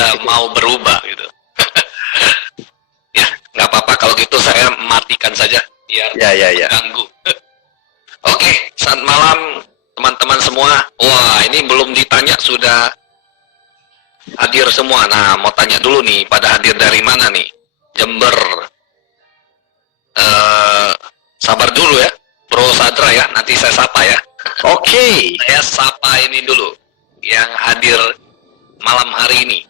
tidak mau berubah gitu. Ya, nggak apa-apa kalau gitu saya matikan saja biar mengganggu. Oke, selamat malam teman-teman semua. Wah, ini belum ditanya sudah hadir semua. Nah, mau tanya dulu nih, pada hadir dari mana nih? Jember. Sabar dulu ya, Bro Sadra ya, nanti saya sapa ya. Oke. Saya sapa ini dulu, yang hadir malam hari ini.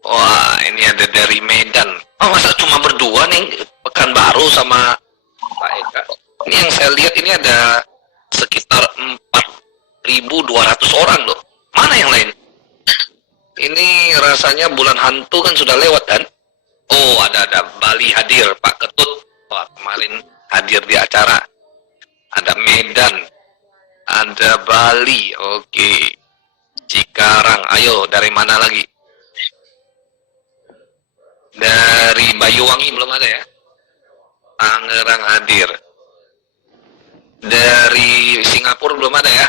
Wah, ini ada dari Medan. Oh, masa cuma berdua nih, Pekanbaru sama Pak Eka. Ini yang saya lihat ini ada sekitar 4.200 orang loh. Mana yang lain? Ini rasanya bulan hantu kan sudah lewat kan? Oh, ada Bali hadir, Pak Ketut. Wah, kemarin hadir di acara. Ada Medan, ada Bali, oke. Cikarang, ayo dari mana lagi? Dari Banyuwangi belum ada ya? Tangerang hadir. Dari Singapura belum ada ya?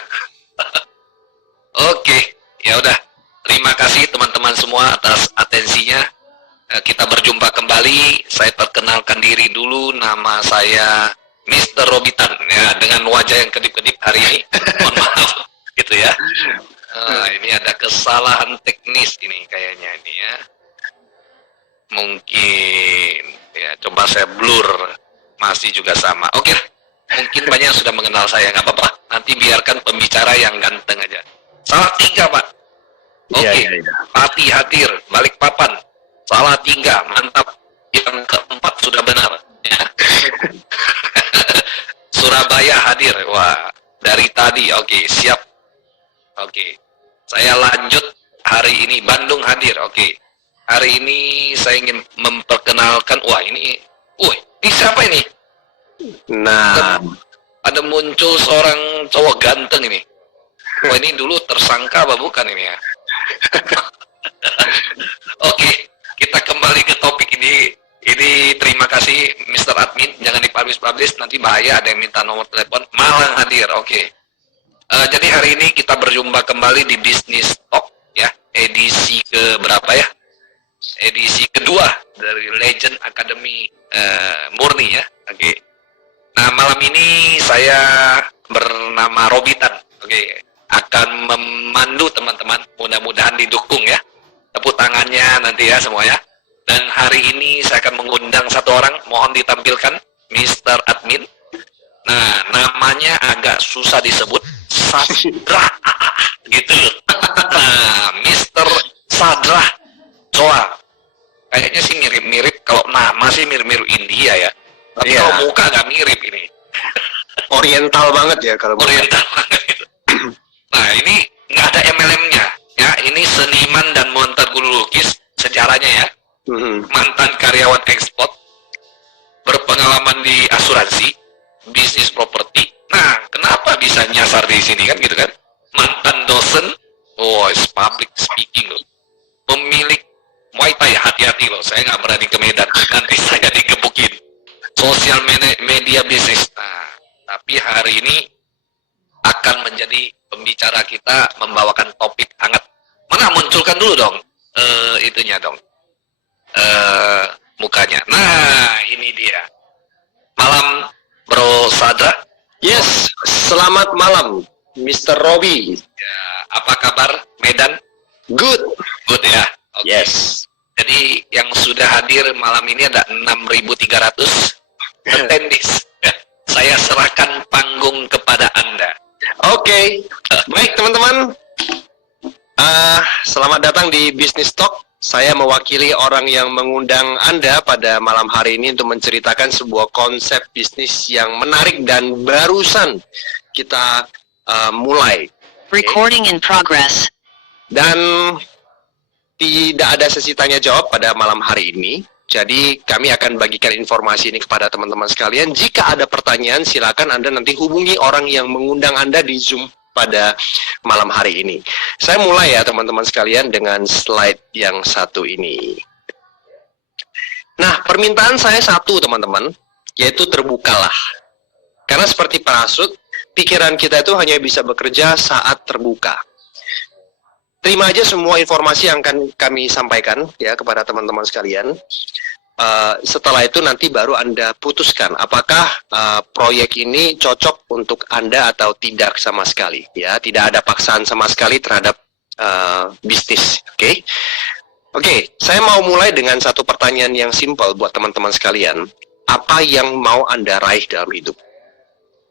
Oke, ya udah. Terima kasih teman-teman semua atas atensinya. Kita berjumpa kembali. Saya perkenalkan diri dulu. Nama saya Mr. Robitan ya, dengan wajah yang kedip-kedip hari ini. Mohon maaf gitu ya. Ini ada kesalahan teknis ini kayaknya ini ya. Mungkin ya, coba saya blur. Masih juga sama. Oke. Mungkin banyak yang sudah mengenal saya, nggak apa-apa. Nanti biarkan pembicara yang ganteng aja. Salah 3, Pak. Oke. Pati hadir, Balikpapan. Salah 3, mantap. Yang keempat sudah benar. Ya. Surabaya hadir. Wah, dari tadi. Oke, siap. Oke. Saya lanjut hari ini. Bandung hadir. Oke. Hari ini saya ingin memperkenalkan. Wah, ini siapa ini? Nah, ada muncul seorang cowok ganteng ini. Wah, ini dulu tersangka apa bukan ini ya? Oke, kita kembali ke topik ini. Ini terima kasih Mr. Admin, jangan dipublish, nanti bahaya ada yang minta nomor telepon. Malang hadir, oke. Jadi hari ini kita berjumpa kembali di Business Talk ya, edisi ke berapa ya? Edisi kedua dari Legend Academy Murni ya, oke. Nah, malam ini saya bernama Robitan, oke. Akan memandu teman-teman, mudah-mudahan didukung ya. Tepuk tangannya nanti ya semua ya. Dan hari ini saya akan mengundang satu orang, mohon ditampilkan, Mr. Admin. Nah, namanya agak susah disebut, Sadra, gitu. Nah, Mr. Sadra Choa. Kayaknya sih mirip-mirip, kalau nama sih mirip-mirip India ya. Tapi kalau muka agak mirip ini. Oriental banget ya kalau Oriental banget gitu. Nah, ini nggak ada MLM-nya ya. Ini seniman dan montar guru lukis sejarahnya ya. Mantan karyawan ekspor, berpengalaman di asuransi, bisnis properti. Nah, kenapa bisa nyasar di sini kan gitu kan? Mantan dosen, public speaking loh. Pemilik Muay Thai, hati-hati loh, saya nggak berani ke Medan, nanti saya digebukin. Sosial media bisnis. Nah, tapi hari ini akan menjadi pembicara kita, membawakan topik hangat. Mana munculkan dulu dong, itunya dong. Mukanya. Nah, ini dia. Malam Bro Sadra. Yes, selamat malam Mr. Robi. Ya, apa kabar Medan? Good. Good ya. Okay. Yes. Jadi yang sudah hadir malam ini ada 6.300 attendees. Saya serahkan panggung kepada Anda. Oke. Baik teman-teman. Selamat datang di Business Talk. Saya mewakili orang yang mengundang Anda pada malam hari ini untuk menceritakan sebuah konsep bisnis yang menarik dan barusan kita mulai. Recording in progress. Dan tidak ada sesi tanya jawab pada malam hari ini. Jadi kami akan bagikan informasi ini kepada teman-teman sekalian. Jika ada pertanyaan, silakan Anda nanti hubungi orang yang mengundang Anda di Zoom pada malam hari ini. Saya mulai ya teman-teman sekalian dengan slide yang satu ini. Nah, permintaan saya satu teman-teman, yaitu terbukalah. Karena seperti parasut, pikiran kita itu hanya bisa bekerja saat terbuka. terima aja semua informasi yang akan kami sampaikan ya kepada teman-teman sekalian. Setelah itu nanti baru Anda putuskan apakah proyek ini cocok untuk Anda atau tidak sama sekali. Ya, tidak ada paksaan sama sekali terhadap bisnis. Oke, saya mau mulai dengan satu pertanyaan yang simpel buat teman-teman sekalian. Apa yang mau Anda raih dalam hidup?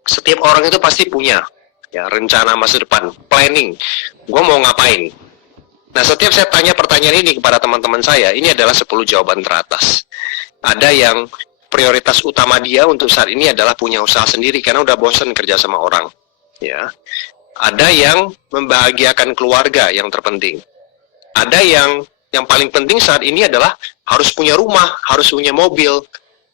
Setiap orang itu pasti punya ya rencana masa depan, planning. Gue mau ngapain? Nah, setiap saya tanya pertanyaan ini kepada teman-teman saya, ini adalah 10 jawaban teratas. Ada yang prioritas utama dia untuk saat ini adalah punya usaha sendiri karena udah bosan kerja sama orang. Ya. Ada yang membahagiakan keluarga yang terpenting. Ada yang paling penting saat ini adalah harus punya rumah, harus punya mobil.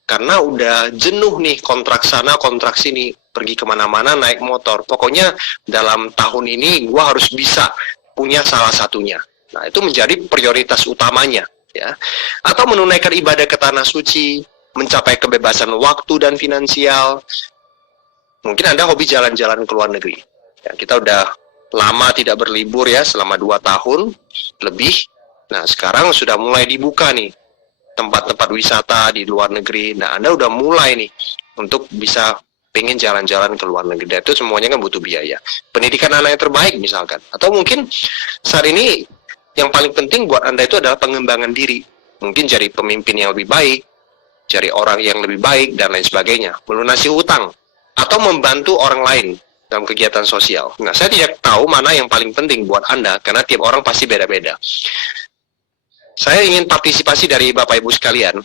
Karena udah jenuh nih kontrak sana, kontrak sini, pergi kemana-mana naik motor. Pokoknya dalam tahun ini gua harus bisa punya salah satunya. Nah, itu menjadi prioritas utamanya, ya. Atau menunaikan ibadah ke tanah suci, mencapai kebebasan waktu dan finansial. Mungkin Anda hobi jalan-jalan ke luar negeri. Ya, kita udah lama tidak berlibur ya, selama 2 tahun lebih. Nah, sekarang sudah mulai dibuka nih tempat-tempat wisata di luar negeri. Nah, Anda udah mulai nih untuk bisa pengen jalan-jalan ke luar negeri. Dan itu semuanya kan butuh biaya. Pendidikan anak yang terbaik misalkan. Atau mungkin saat ini yang paling penting buat Anda itu adalah pengembangan diri. Mungkin jadi pemimpin yang lebih baik, cari orang yang lebih baik, dan lain sebagainya. Melunasi hutang. Atau membantu orang lain dalam kegiatan sosial. Nah, saya tidak tahu mana yang paling penting buat Anda, karena tiap orang pasti beda-beda. Saya ingin partisipasi dari Bapak Ibu sekalian.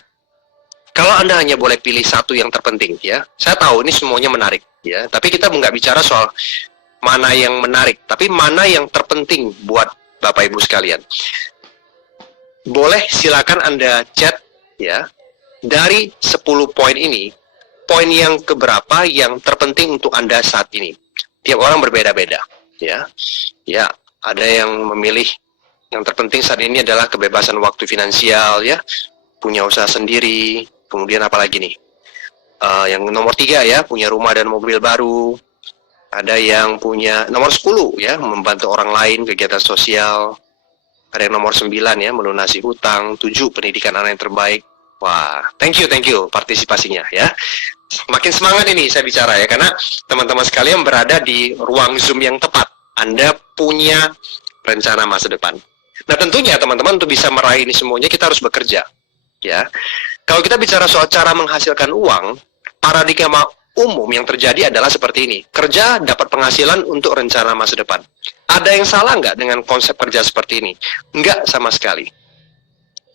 Kalau Anda hanya boleh pilih satu yang terpenting, ya, saya tahu ini semuanya menarik, ya. Tapi kita nggak bicara soal mana yang menarik, tapi mana yang terpenting buat Bapak Ibu sekalian. Boleh silakan Anda chat, ya. Dari 10 poin ini, poin yang keberapa yang terpenting untuk Anda saat ini? Tiap orang berbeda-beda, ya. Ya, ada yang memilih yang terpenting saat ini adalah kebebasan waktu finansial, ya. Punya usaha sendiri. Kemudian apa lagi nih? Yang nomor 3 ya, punya rumah dan mobil baru. Ada yang punya nomor 10 ya, membantu orang lain, kegiatan sosial. Ada yang nomor 9 ya, melunasi hutang. 7, pendidikan anak yang terbaik. Wah, thank you partisipasinya ya. Makin semangat ini saya bicara ya, karena teman-teman sekalian berada di ruang Zoom yang tepat. Anda punya rencana masa depan. Nah, tentunya teman-teman untuk bisa meraih ini semuanya kita harus bekerja. Ya. Kalau kita bicara soal cara menghasilkan uang, paradigma umum yang terjadi adalah seperti ini. Kerja dapat penghasilan untuk rencana masa depan. Ada yang salah nggak dengan konsep kerja seperti ini? Nggak sama sekali.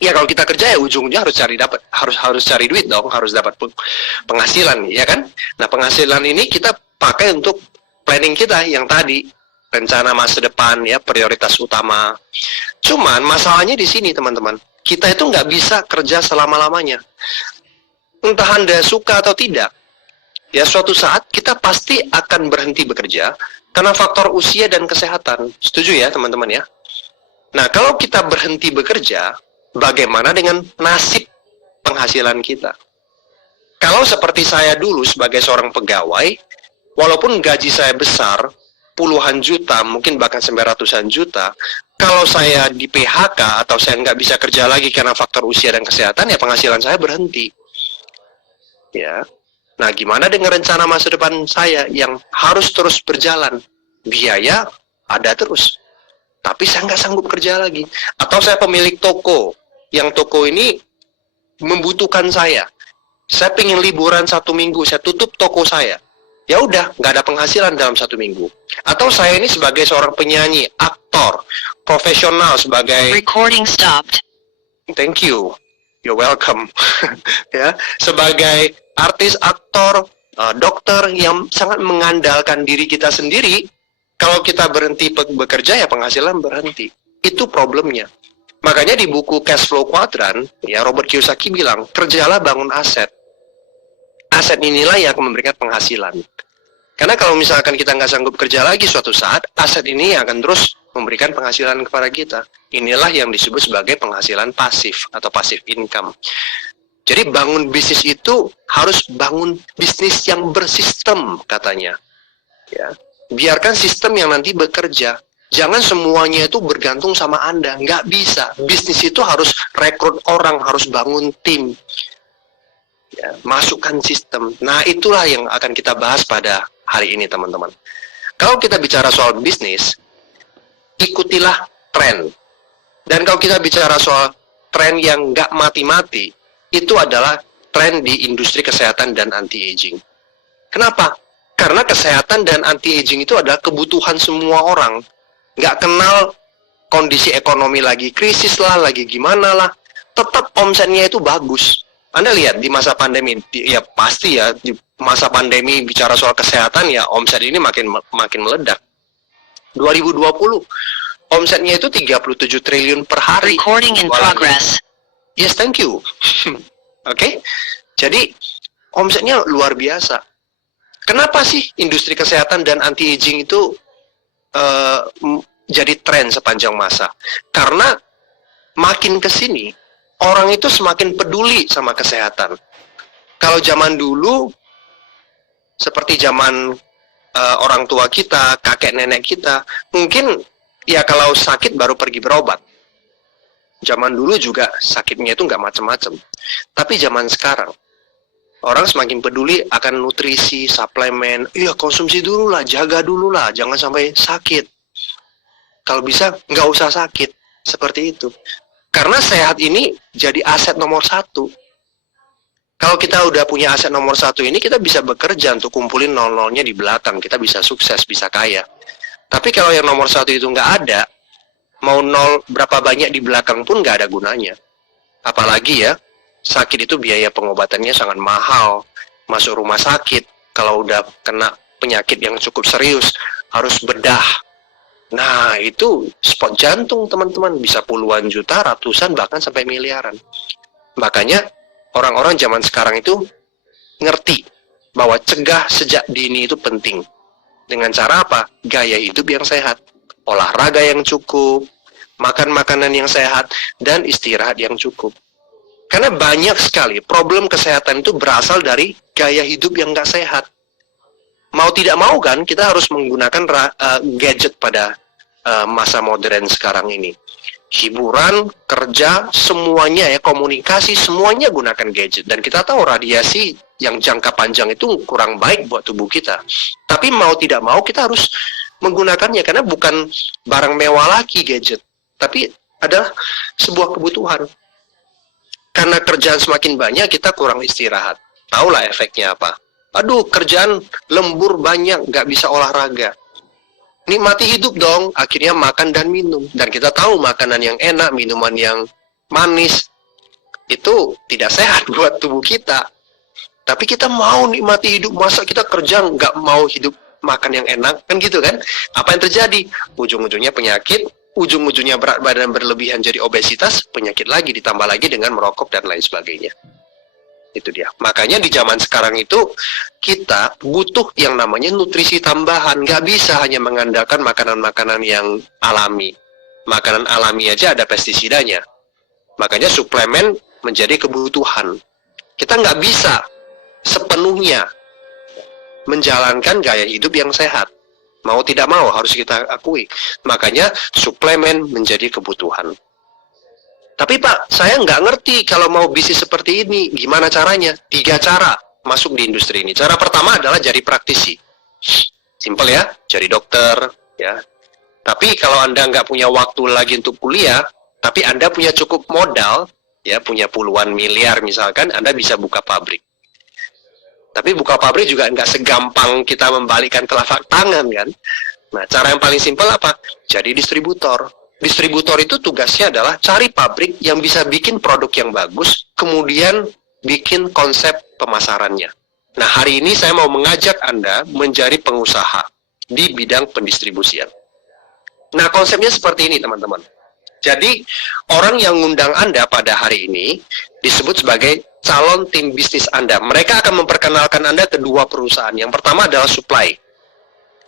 Ya, kalau kita kerja ya ujungnya harus cari duit dong, harus dapat penghasilan, ya kan? Nah, penghasilan ini kita pakai untuk planning kita yang tadi, rencana masa depan ya, prioritas utama. Cuman masalahnya di sini, teman-teman. Kita itu nggak bisa kerja selama-lamanya. Entah Anda suka atau tidak, ya suatu saat kita pasti akan berhenti bekerja karena faktor usia dan kesehatan. Setuju ya teman-teman ya? Nah, kalau kita berhenti bekerja, bagaimana dengan nasib penghasilan kita? Kalau seperti saya dulu sebagai seorang pegawai, walaupun gaji saya besar, puluhan juta, mungkin bahkan 900-an juta, kalau saya di PHK atau saya nggak bisa kerja lagi karena faktor usia dan kesehatan, ya penghasilan saya berhenti. Ya. Nah, gimana dengan rencana masa depan saya yang harus terus berjalan? Biaya ada terus, tapi saya nggak sanggup kerja lagi. Atau saya pemilik toko, yang toko ini membutuhkan saya. Saya pengen liburan 1 minggu, saya tutup toko saya. Ya udah, nggak ada penghasilan dalam 1 minggu. Atau saya ini sebagai seorang penyanyi, aktor, profesional sebagai... Recording stopped. Thank you. You're welcome. Ya, sebagai artis, aktor, dokter yang sangat mengandalkan diri kita sendiri, kalau kita berhenti bekerja ya penghasilan berhenti. Itu problemnya. Makanya di buku Cash Flow Quadrant, ya Robert Kiyosaki bilang, kerjalah bangun aset. Aset inilah yang akan memberikan penghasilan. Karena kalau misalkan kita nggak sanggup kerja lagi suatu saat, aset ini akan terus memberikan penghasilan kepada kita. Inilah yang disebut sebagai penghasilan pasif atau passive income. Jadi bangun bisnis itu harus bangun bisnis yang bersistem katanya. Ya. Biarkan sistem yang nanti bekerja. Jangan semuanya itu bergantung sama Anda. Nggak bisa. Bisnis itu harus rekrut orang, harus bangun tim. Ya, masukkan sistem. Nah, itulah yang akan kita bahas pada hari ini, teman-teman. Kalau kita bicara soal bisnis, ikutilah tren. Dan kalau kita bicara soal tren yang nggak mati-mati, itu adalah tren di industri kesehatan dan anti-aging. Kenapa? Karena kesehatan dan anti-aging itu adalah kebutuhan semua orang. Nggak kenal kondisi ekonomi lagi krisis lah, lagi gimana lah, tetap omsetnya itu bagus. Anda lihat di masa pandemi, ya pasti ya, di masa pandemi bicara soal kesehatan ya omset ini makin meledak. 2020, omsetnya itu 37 triliun per hari. Recording in progress. Yes, thank you. Oke, jadi omsetnya luar biasa. Kenapa sih industri kesehatan dan anti-aging itu jadi tren sepanjang masa? Karena makin ke sini orang itu semakin peduli sama kesehatan. Kalau zaman dulu seperti zaman orang tua kita, kakek nenek kita, mungkin ya kalau sakit baru pergi berobat. Zaman dulu juga sakitnya itu nggak macam-macam. Tapi zaman sekarang orang semakin peduli akan nutrisi, suplemen. Iya, konsumsi dulu lah, jaga dulu lah, jangan sampai sakit. Kalau bisa, nggak usah sakit. Seperti itu. Karena sehat ini jadi aset nomor 1. Kalau kita udah punya aset nomor 1 ini, kita bisa bekerja untuk kumpulin nol-nolnya di belakang. Kita bisa sukses, bisa kaya. Tapi kalau yang nomor 1 itu nggak ada, mau nol berapa banyak di belakang pun nggak ada gunanya. Apalagi ya, sakit itu biaya pengobatannya sangat mahal. Masuk rumah sakit, kalau udah kena penyakit yang cukup serius, harus bedah. Nah, itu spot jantung, teman-teman. Bisa puluhan juta, ratusan, bahkan sampai miliaran. Makanya, orang-orang zaman sekarang itu ngerti bahwa cegah sejak dini itu penting. Dengan cara apa? Gaya hidup yang sehat. Olahraga yang cukup, makan makanan yang sehat, dan istirahat yang cukup. Karena banyak sekali problem kesehatan itu berasal dari gaya hidup yang nggak sehat. Mau tidak mau kan, kita harus menggunakan gadget pada masa modern sekarang ini. Hiburan, kerja, semuanya ya, komunikasi, semuanya gunakan gadget. Dan kita tahu radiasi yang jangka panjang itu kurang baik buat tubuh kita. Tapi mau tidak mau kita harus menggunakannya, karena bukan barang mewah lagi gadget. Tapi adalah sebuah kebutuhan. Karena kerjaan semakin banyak, kita kurang istirahat. Tahulah efeknya apa. Aduh, kerjaan lembur banyak, nggak bisa olahraga. Nikmati hidup dong, akhirnya makan dan minum. Dan kita tahu makanan yang enak, minuman yang manis, itu tidak sehat buat tubuh kita. Tapi kita mau nikmati hidup, masa kita kerja nggak mau hidup makan yang enak, kan gitu kan? Apa yang terjadi? Ujung-ujungnya penyakit, ujung-ujungnya berat badan berlebihan jadi obesitas, penyakit lagi, ditambah lagi dengan merokok dan lain sebagainya. Itu dia. Makanya di zaman sekarang itu kita butuh yang namanya nutrisi tambahan. Nggak bisa hanya mengandalkan makanan-makanan yang alami. Makanan alami aja ada pestisidanya. Makanya suplemen menjadi kebutuhan. Kita nggak bisa sepenuhnya menjalankan gaya hidup yang sehat. Mau tidak mau harus kita akui. Makanya suplemen menjadi kebutuhan. Tapi Pak, saya nggak ngerti kalau mau bisnis seperti ini, gimana caranya? 3 cara masuk di industri ini. Cara pertama adalah jadi praktisi. Simpel ya, jadi dokter. Ya. Tapi kalau Anda nggak punya waktu lagi untuk kuliah, tapi Anda punya cukup modal, ya punya puluhan miliar misalkan, Anda bisa buka pabrik. Tapi buka pabrik juga nggak segampang kita membalikkan telapak tangan kan. Nah, cara yang paling simpel apa? Jadi distributor. Distributor itu tugasnya adalah cari pabrik yang bisa bikin produk yang bagus, kemudian bikin konsep pemasarannya. Nah, hari ini saya mau mengajak Anda menjadi pengusaha di bidang pendistribusian. Nah, konsepnya seperti ini, teman-teman. Jadi, orang yang ngundang Anda pada hari ini disebut sebagai calon tim bisnis Anda. Mereka akan memperkenalkan Anda ke 2 perusahaan. Yang pertama adalah supply.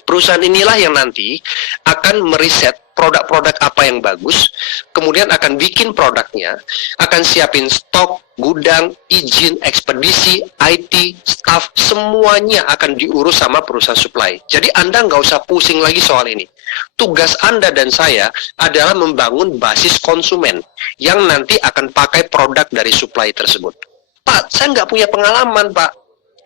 Perusahaan inilah yang nanti akan meriset produk-produk apa yang bagus, kemudian akan bikin produknya, akan siapin stok, gudang, izin, ekspedisi, IT, staff, semuanya akan diurus sama perusahaan supply. Jadi Anda nggak usah pusing lagi soal ini. Tugas Anda dan saya adalah membangun basis konsumen yang nanti akan pakai produk dari supply tersebut. Pak, saya nggak punya pengalaman, Pak.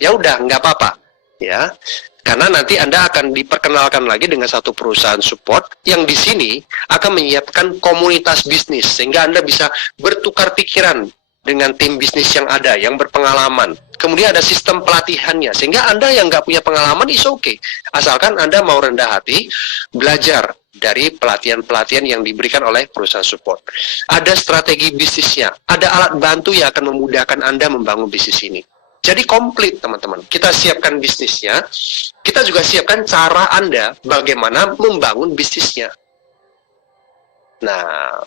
Ya udah, nggak apa-apa. Ya, karena nanti Anda akan diperkenalkan lagi dengan satu perusahaan support yang di sini akan menyiapkan komunitas bisnis sehingga Anda bisa bertukar pikiran dengan tim bisnis yang ada, yang berpengalaman. Kemudian ada sistem pelatihannya sehingga Anda yang nggak punya pengalaman is okay. Asalkan Anda mau rendah hati, belajar dari pelatihan-pelatihan yang diberikan oleh perusahaan support. Ada strategi bisnisnya, ada alat bantu yang akan memudahkan Anda membangun bisnis ini. Jadi komplit teman-teman, kita siapkan bisnisnya, kita juga siapkan cara Anda bagaimana membangun bisnisnya. Nah,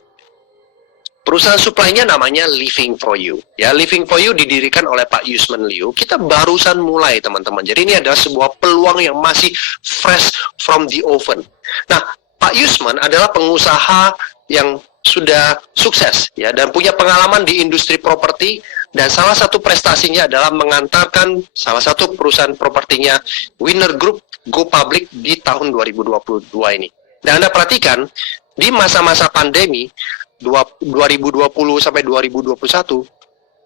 perusahaan supply-nya namanya Living for You. Ya, Living for You didirikan oleh Pak Yusman Liu. Kita barusan mulai teman-teman, jadi ini adalah sebuah peluang yang masih fresh from the oven. Nah, Pak Yusman adalah pengusaha yang sudah sukses ya dan punya pengalaman di industri properti. Dan salah satu prestasinya adalah mengantarkan salah satu perusahaan propertinya Winner Group go public di tahun 2022 ini. Dan Anda perhatikan, di masa-masa pandemi 2020 sampai 2021,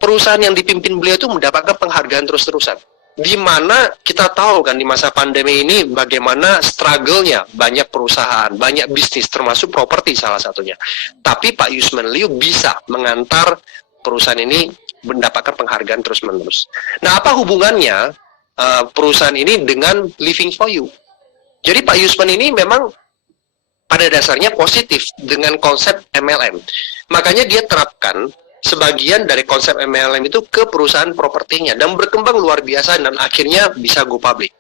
perusahaan yang dipimpin beliau itu mendapatkan penghargaan terus-terusan. Di mana kita tahu kan di masa pandemi ini bagaimana struggle-nya banyak perusahaan, banyak bisnis termasuk properti salah satunya. Tapi Pak Yusman Liu bisa mengantar perusahaan ini mendapatkan penghargaan terus-menerus. Nah, apa hubungannya perusahaan ini dengan Living for You? Jadi Pak Yusman ini memang pada dasarnya positif dengan konsep MLM. Makanya dia terapkan sebagian dari konsep MLM itu ke perusahaan propertinya dan berkembang luar biasa dan akhirnya bisa go public.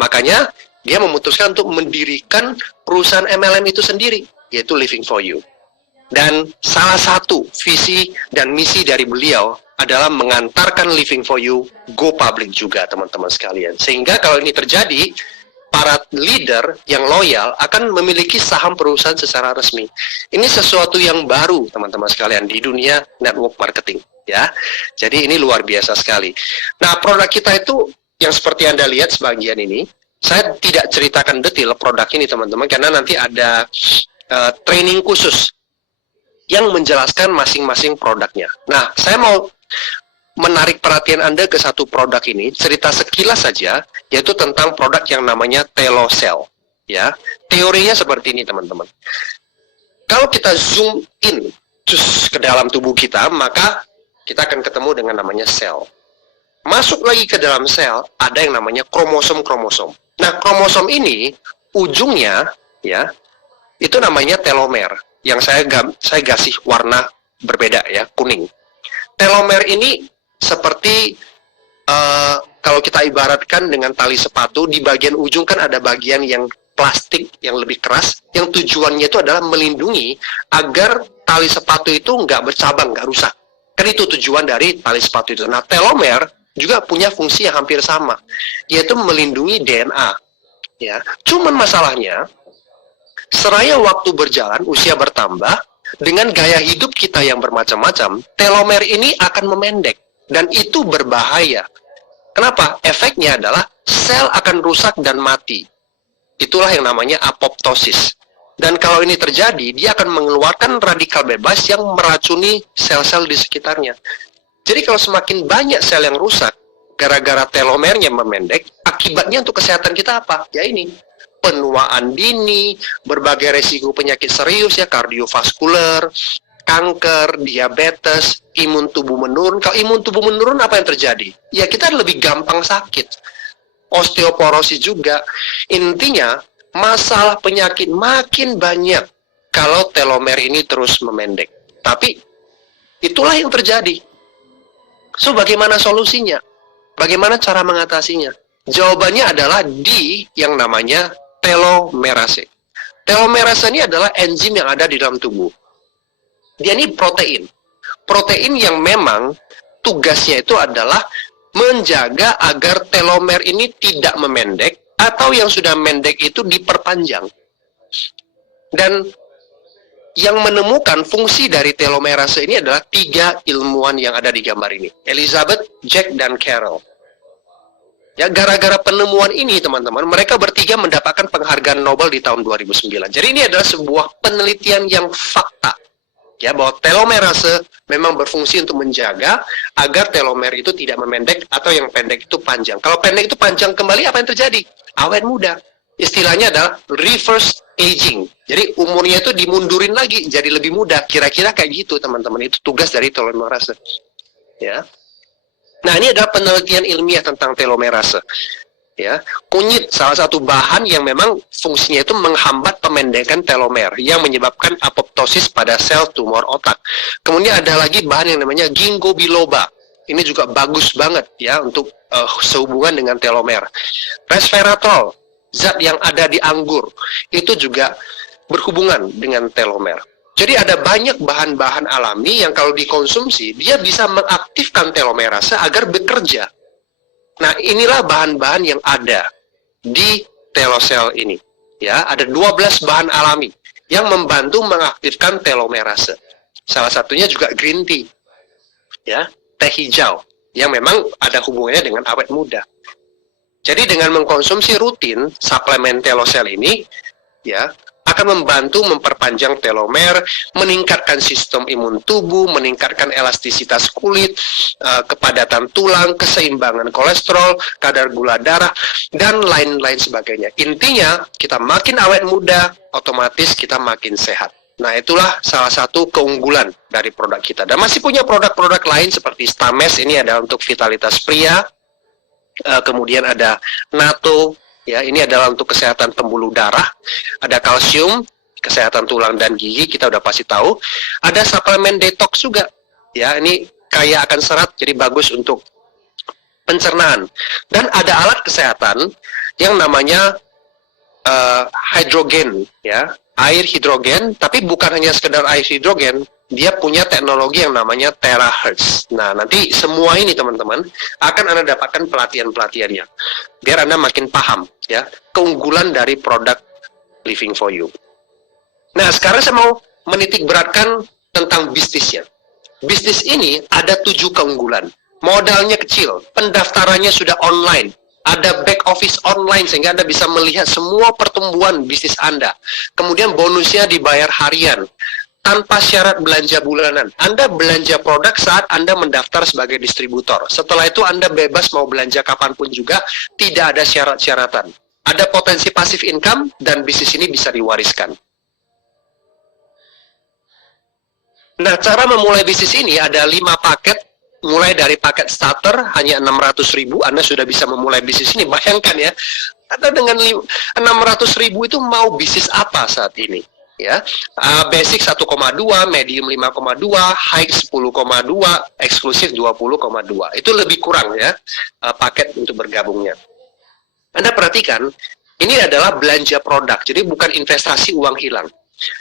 Makanya dia memutuskan untuk mendirikan perusahaan MLM itu sendiri, yaitu Living for You. Dan salah satu visi dan misi dari beliau adalah mengantarkan Living for You go public juga teman-teman sekalian. Sehingga kalau ini terjadi, para leader yang loyal akan memiliki saham perusahaan secara resmi. Ini sesuatu yang baru teman-teman sekalian di dunia network marketing ya. Jadi ini luar biasa sekali. Nah, produk kita itu yang seperti Anda lihat sebagian ini, saya tidak ceritakan detail produk ini teman-teman karena nanti ada training khusus yang menjelaskan masing-masing produknya. Nah, saya mau menarik perhatian Anda ke satu produk ini, cerita sekilas saja, yaitu tentang produk yang namanya Telocell. Ya, teorinya seperti ini teman-teman. Kalau kita zoom in ke dalam tubuh kita, maka kita akan ketemu dengan namanya sel. Masuk lagi ke dalam sel, ada yang namanya kromosom-kromosom. Nah, kromosom ini ujungnya, ya, itu namanya telomer. Yang saya kasih warna berbeda ya, kuning. Telomer ini seperti kalau kita ibaratkan dengan tali sepatu, di bagian ujung kan ada bagian yang plastik yang lebih keras, yang tujuannya itu adalah melindungi agar tali sepatu itu nggak bercabang, nggak rusak. Kan itu tujuan dari tali sepatu itu. Nah, telomer juga punya fungsi yang hampir sama, yaitu melindungi DNA. Ya, cuman masalahnya, seraya waktu berjalan, usia bertambah, dengan gaya hidup kita yang bermacam-macam, telomer ini akan memendek. Dan itu berbahaya. Kenapa? Efeknya adalah sel akan rusak dan mati. Itulah yang namanya apoptosis. Dan kalau ini terjadi, dia akan mengeluarkan radikal bebas yang meracuni sel-sel di sekitarnya. Jadi kalau semakin banyak sel yang rusak, gara-gara telomernya memendek, akibatnya untuk kesehatan kita apa? Ya ini, penuaan dini, berbagai resiko penyakit serius ya, kardiovaskuler, kanker, diabetes, imun tubuh menurun. Kalau imun tubuh menurun, apa yang terjadi? Ya kita lebih gampang sakit. Osteoporosis juga. Intinya, masalah penyakit makin banyak kalau telomer ini terus memendek. Tapi, itulah yang terjadi. So, bagaimana solusinya? Bagaimana cara mengatasinya? Jawabannya adalah di yang namanya telomerase. Telomerase ini adalah enzim yang ada di dalam tubuh. Dia ini protein. Protein yang memang tugasnya itu adalah menjaga agar telomer ini tidak memendek atau yang sudah mendek itu diperpanjang. Dan yang menemukan fungsi dari telomerase ini adalah 3 ilmuwan yang ada di gambar ini. Elizabeth, Jack, dan Carol. Ya, gara-gara penemuan ini, teman-teman, mereka bertiga mendapatkan penghargaan Nobel di tahun 2009. Jadi ini adalah sebuah penelitian yang fakta. Ya, bahwa telomerase memang berfungsi untuk menjaga agar telomer itu tidak memendek atau yang pendek itu panjang. Kalau pendek itu panjang kembali, apa yang terjadi? Awet muda. Istilahnya adalah reverse aging. Jadi umurnya itu dimundurin lagi, jadi lebih muda. Kira-kira kayak gitu, teman-teman. Itu tugas dari telomerase. Ya. Nah, ini adalah penelitian ilmiah tentang telomerase. Ya, kunyit salah satu bahan yang memang fungsinya itu menghambat pemendekan telomer yang menyebabkan apoptosis pada sel tumor otak. Kemudian ada lagi bahan yang namanya ginkgo biloba. Ini juga bagus banget ya untuk sehubungan dengan telomer. Resveratrol, zat yang ada di anggur, itu juga berhubungan dengan telomer. Jadi ada banyak bahan-bahan alami yang kalau dikonsumsi, dia bisa mengaktifkan telomerase agar bekerja. Nah, inilah bahan-bahan yang ada di telosel ini. Ya, ada 12 bahan alami yang membantu mengaktifkan telomerase. Salah satunya juga green tea. Ya, teh hijau yang memang ada hubungannya dengan awet muda. Jadi dengan mengkonsumsi rutin suplemen telosel ini, ya, akan membantu memperpanjang telomer, meningkatkan sistem imun tubuh, meningkatkan elastisitas kulit, kepadatan tulang, keseimbangan kolesterol, kadar gula darah, dan lain-lain sebagainya. Intinya, kita makin awet muda, otomatis kita makin sehat. Nah, itulah salah satu keunggulan dari produk kita. Dan masih punya produk-produk lain seperti Stames, ini adalah untuk vitalitas pria, kemudian ada Nato, ya, ini adalah untuk kesehatan pembuluh darah. Ada kalsium, kesehatan tulang dan gigi, kita udah pasti tahu. Ada suplemen detox juga. Ya, ini kaya akan serat, jadi bagus untuk pencernaan. Dan ada alat kesehatan yang namanya hidrogen, ya, air hidrogen, tapi bukan hanya sekedar air hidrogen, dia punya teknologi yang namanya terahertz. Nah, nanti semua ini teman-teman akan Anda dapatkan pelatihan-pelatihannya. Biar Anda makin paham ya keunggulan dari produk Living for You. Nah, sekarang saya mau menitik beratkan tentang bisnisnya. Bisnis ini ada 7 keunggulan. Modalnya kecil, pendaftarannya sudah online. Ada back office online sehingga Anda bisa melihat semua pertumbuhan bisnis Anda. Kemudian bonusnya dibayar harian. Tanpa syarat belanja bulanan. Anda belanja produk saat Anda mendaftar sebagai distributor. Setelah itu Anda bebas mau belanja kapanpun juga, tidak ada syarat-syaratan. Ada potensi passive income dan bisnis ini bisa diwariskan. Nah, cara memulai bisnis ini ada 5 paket. Mulai dari paket starter hanya 600.000, Anda sudah bisa memulai bisnis ini. Bayangkan ya, Anda dengan 600.000 itu mau bisnis apa saat ini? Ya, basic 1,2, medium 5,2, high 10,2, eksklusif 20,2. Itu lebih kurang ya paket untuk bergabungnya. Anda perhatikan, ini adalah belanja produk, jadi bukan investasi uang hilang.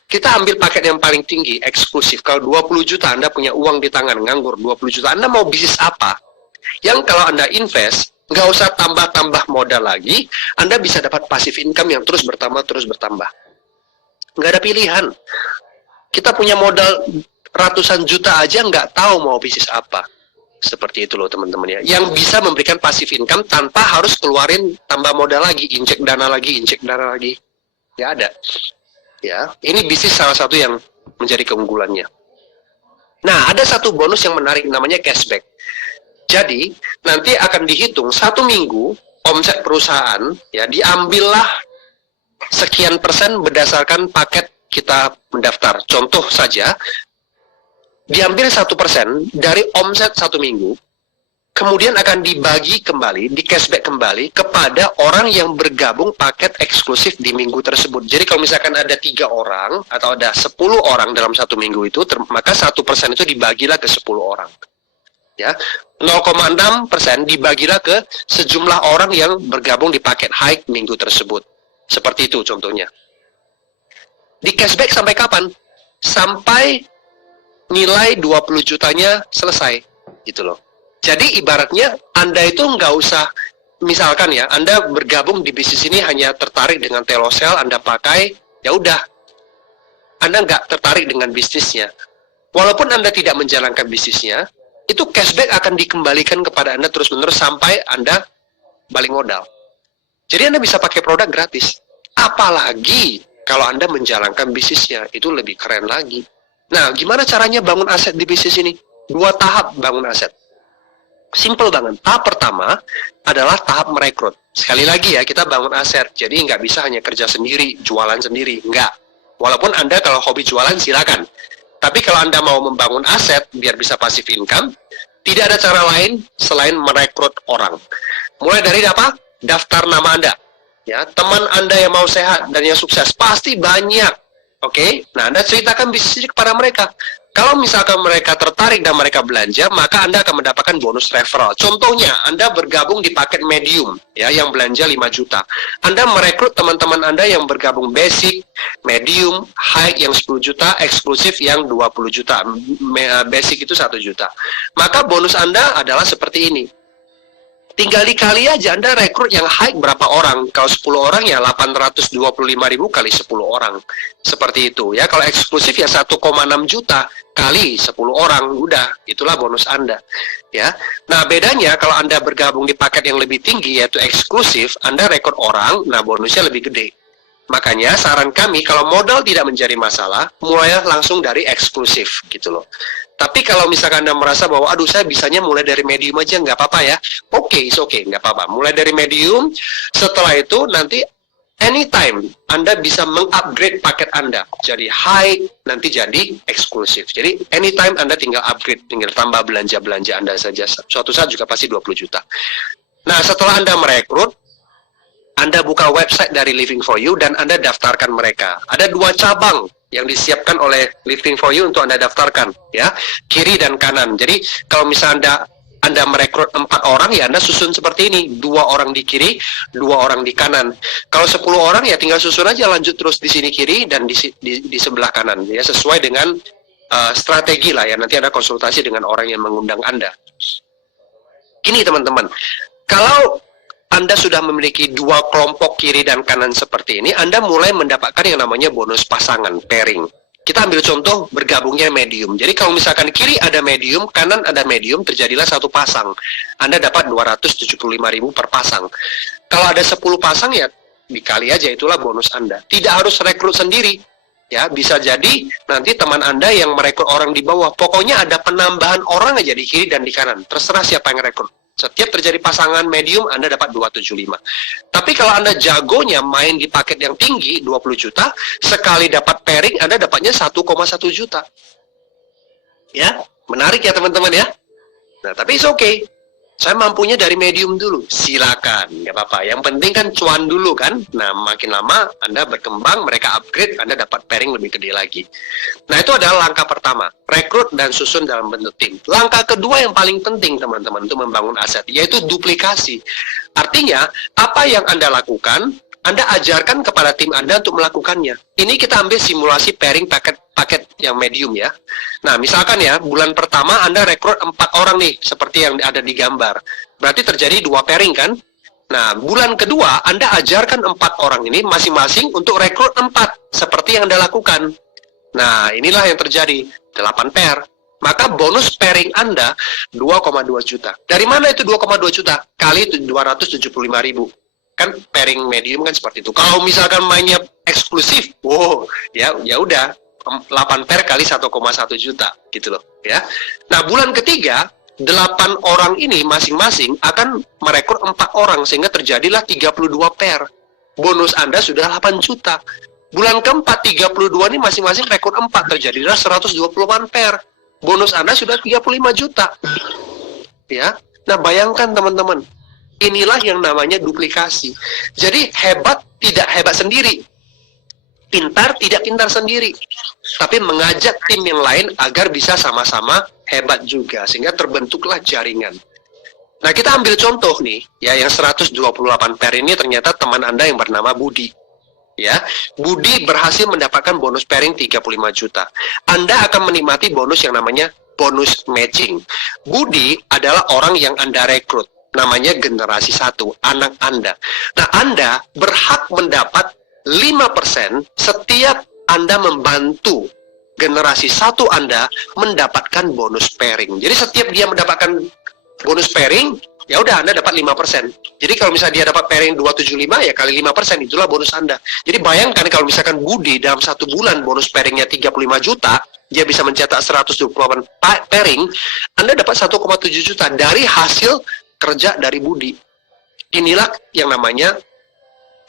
Kita ambil paket yang paling tinggi, eksklusif. Kalau 20 juta Anda punya uang di tangan, nganggur 20 juta, Anda mau bisnis apa? Yang kalau Anda invest, nggak usah tambah-tambah modal lagi, Anda bisa dapat passive income yang terus bertambah. Nggak ada pilihan. Kita punya modal ratusan juta aja nggak tahu mau bisnis apa. Seperti itu loh teman-teman ya. Yang bisa memberikan passive income tanpa harus keluarin tambah modal lagi, injek dana lagi. Nggak ada. Ya, ini bisnis salah satu yang menjadi keunggulannya. Nah, ada satu bonus yang menarik namanya cashback. Jadi, nanti akan dihitung 1 minggu omset perusahaan, ya, diambillah sekian persen berdasarkan paket kita mendaftar. Contoh saja, diambil 1% dari omset 1 minggu, kemudian akan dibagi kembali, di cashback kembali kepada orang yang bergabung paket eksklusif di minggu tersebut. Jadi kalau misalkan ada 3 orang atau ada 10 orang dalam 1 minggu itu, maka 1% itu dibagilah ke 10 orang. Ya, 0,6% dibagilah ke sejumlah orang yang bergabung di paket high minggu tersebut. Seperti itu contohnya. Di cashback sampai kapan? Sampai nilai 20 jutanya selesai. Gitu loh. Jadi ibaratnya Anda itu nggak usah misalkan ya, Anda bergabung di bisnis ini hanya tertarik dengan Telocel, Anda pakai, ya udah, Anda nggak tertarik dengan bisnisnya. Walaupun Anda tidak menjalankan bisnisnya, itu cashback akan dikembalikan kepada Anda terus-menerus sampai Anda balik modal. Jadi Anda bisa pakai produk gratis. Apalagi kalau Anda menjalankan bisnisnya, itu lebih keren lagi. Nah, gimana caranya bangun aset di bisnis ini? 2 tahap bangun aset. Simple banget. Tahap pertama adalah tahap merekrut. Sekali lagi ya, kita bangun aset. Jadi nggak bisa hanya kerja sendiri, jualan sendiri. Nggak. Walaupun Anda kalau hobi jualan, silakan. Tapi kalau Anda mau membangun aset, biar bisa passive income, tidak ada cara lain selain merekrut orang. Mulai dari apa? Daftar nama Anda. Ya, teman Anda yang mau sehat dan yang sukses, pasti banyak. Oke? Nah, Anda ceritakan bisnis ini kepada mereka. Kalau misalkan mereka tertarik dan mereka belanja, maka Anda akan mendapatkan bonus referral. Contohnya, Anda bergabung di paket medium, ya, yang belanja 5 juta. Anda merekrut teman-teman Anda yang bergabung basic, medium, high yang 10 juta, eksklusif yang 20 juta. Basic itu 1 juta. Maka bonus Anda adalah seperti ini. Tinggal dikali aja, Anda rekrut yang high berapa orang. Kalau 10 orang ya 825.000 kali 10 orang. Seperti itu ya. Kalau eksklusif ya 1,6 juta kali 10 orang. Udah, itulah bonus Anda. Ya. Nah, bedanya kalau Anda bergabung di paket yang lebih tinggi yaitu eksklusif, Anda rekrut orang, nah bonusnya lebih gede. Makanya saran kami kalau modal tidak menjadi masalah, mulailah langsung dari eksklusif gitu loh. Tapi kalau misalkan Anda merasa bahwa, aduh saya bisanya mulai dari medium aja, nggak apa-apa ya. Oke, nggak apa-apa. Mulai dari medium, setelah itu nanti anytime Anda bisa mengupgrade paket Anda. Jadi high, nanti jadi eksklusif. Jadi anytime Anda tinggal upgrade, tinggal tambah belanja-belanja Anda saja. Suatu saat juga pasti 20 juta. Nah, setelah Anda merekrut, Anda buka website dari Living For You dan Anda daftarkan mereka. Ada 2 cabang yang disiapkan oleh Living For You untuk Anda daftarkan, ya, kiri dan kanan. Jadi kalau misalnya Anda merekrut 4 orang, ya Anda susun seperti ini, 2 orang di kiri, 2 orang di kanan. Kalau 10 orang ya tinggal susun aja, lanjut terus di sini kiri dan di sebelah kanan, ya, sesuai dengan strategi lah ya. Nanti ada konsultasi dengan orang yang mengundang Anda. Ini teman-teman, kalau Anda sudah memiliki 2 kelompok kiri dan kanan seperti ini, Anda mulai mendapatkan yang namanya bonus pasangan, pairing. Kita ambil contoh bergabungnya medium. Jadi kalau misalkan kiri ada medium, kanan ada medium, terjadilah 1 pasang. Anda dapat 275.000 per pasang. Kalau ada 10 pasang ya dikali aja, itulah bonus Anda. Tidak harus rekrut sendiri. Ya, bisa jadi nanti teman Anda yang merekrut orang di bawah. Pokoknya ada penambahan orang aja di kiri dan di kanan. Terserah siapa yang rekrut. Setiap terjadi pasangan medium, Anda dapat 275. Tapi kalau Anda jagonya main di paket yang tinggi, 20 juta, sekali dapat pairing, Anda dapatnya 1,1 juta. Ya, menarik ya teman-teman ya. Nah, tapi it's okay. Saya mampunya dari medium dulu. Silakan, nggak apa-apa. Yang penting kan cuan dulu kan. Nah, makin lama Anda berkembang, mereka upgrade, Anda dapat pairing lebih gede lagi. Nah, itu adalah langkah pertama. Rekrut dan susun dalam bentuk tim. Langkah kedua yang paling penting teman-teman untuk membangun aset, yaitu duplikasi. Artinya, apa yang Anda lakukan, Anda ajarkan kepada tim Anda untuk melakukannya. Ini kita ambil simulasi pairing paket yang medium ya. Nah, misalkan ya, bulan pertama Anda rekrut 4 orang nih, seperti yang ada di gambar. Berarti terjadi 2 pairing kan? Nah, bulan kedua Anda ajarkan 4 orang ini masing-masing untuk rekrut 4, seperti yang Anda lakukan. Nah, inilah yang terjadi, 8 pair. Maka bonus pairing Anda 2,2 juta. Dari mana itu 2,2 juta? Kali 275.000. Kan pairing medium kan seperti itu. Kalau misalkan mainnya eksklusif, wow, ya udah 8 pair kali 1,1 juta gitu loh, ya. Nah, bulan ketiga 8 orang ini masing-masing akan merekrut 4 orang sehingga terjadilah 32 pair. Bonus Anda sudah 8 juta. Bulan keempat 32 ini masing-masing rekrut 4, terjadilah 128 pair. Bonus Anda sudah 35 juta. Ya. Nah, bayangkan teman-teman. Inilah yang namanya duplikasi. Jadi hebat tidak hebat sendiri, pintar tidak pintar sendiri, tapi mengajak tim yang lain agar bisa sama-sama hebat juga, sehingga terbentuklah jaringan. Nah, kita ambil contoh nih, ya, yang 128 pair ini ternyata teman Anda yang bernama Budi. Ya, Budi berhasil mendapatkan bonus pairing 35 juta. Anda akan menikmati bonus yang namanya bonus matching. Budi adalah orang yang Anda rekrut. namanya generasi 1, anak Anda. Nah, Anda berhak mendapat 5% setiap Anda membantu generasi 1 Anda mendapatkan bonus pairing. Jadi setiap dia mendapatkan bonus pairing, ya udah Anda dapat 5%. Jadi kalau misalnya dia dapat pairing 275 ya kali 5%, itulah bonus Anda. Jadi bayangkan kalau misalkan Budi dalam 1 bulan bonus pairingnya 35 juta, dia bisa mencetak 128 pairing, Anda dapat 1,7 juta dari hasil kerja dari Budi. Inilah yang namanya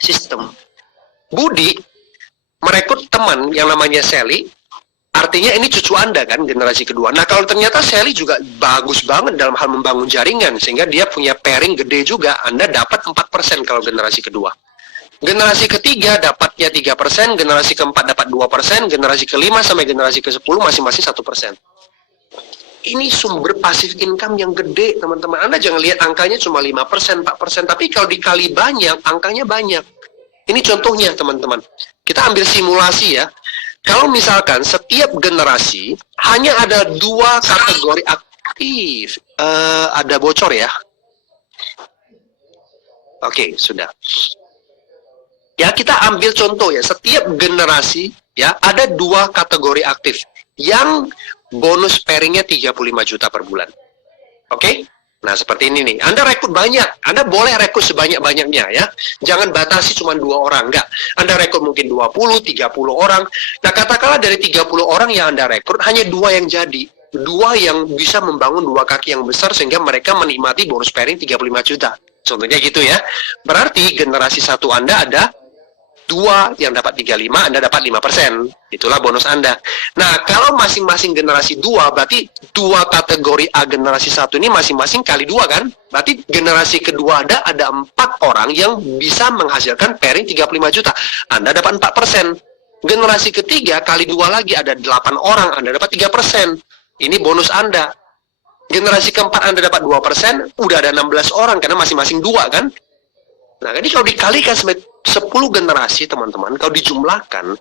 sistem. Budi merekrut teman yang namanya Sally. Artinya ini cucu Anda kan, generasi kedua. Nah, kalau ternyata Sally juga bagus banget dalam hal membangun jaringan, sehingga dia punya pairing gede juga, Anda dapat 4% kalau generasi kedua. Generasi ketiga dapatnya 3%, generasi keempat dapat 2%, generasi kelima sampai generasi ke-10 masing-masing 1%. Ini sumber pasif income yang gede, teman-teman. Anda jangan lihat angkanya cuma 5%, 4%, tapi kalau dikali banyak, angkanya banyak. Ini contohnya, teman-teman. Kita ambil simulasi ya. Kalau misalkan setiap generasi hanya ada 2 kategori aktif, ada bocor ya? Oke, sudah. Ya, kita ambil contoh ya. Setiap generasi ya ada 2 kategori aktif yang bonus pairingnya 35 juta per bulan. Oke? Nah, seperti ini nih. Anda rekrut banyak. Anda boleh rekrut sebanyak-banyaknya ya. Jangan batasi cuma 2 orang. Enggak. Anda rekrut mungkin 20, 30 orang. Nah, katakanlah dari 30 orang yang Anda rekrut, hanya 2 yang jadi. 2 yang bisa membangun 2 kaki yang besar sehingga mereka menikmati bonus pairing 35 juta. Contohnya gitu ya. Berarti generasi 1 Anda ada 2 yang dapat 35, Anda dapat 5%. Itulah bonus Anda. Nah, kalau masing-masing generasi 2, berarti 2 kategori A generasi 1 ini masing-masing kali 2 kan? Berarti generasi kedua Anda ada 4 orang yang bisa menghasilkan pairing 35 juta. Anda dapat 4%. Generasi ketiga kali 2 lagi ada 8 orang, Anda dapat 3%. Ini bonus Anda. Generasi keempat Anda dapat 2%, udah ada 16 orang karena masing-masing 2 kan? Nah, jadi kalau dikalikan sampai 10 generasi, teman-teman, kalau dijumlahkan,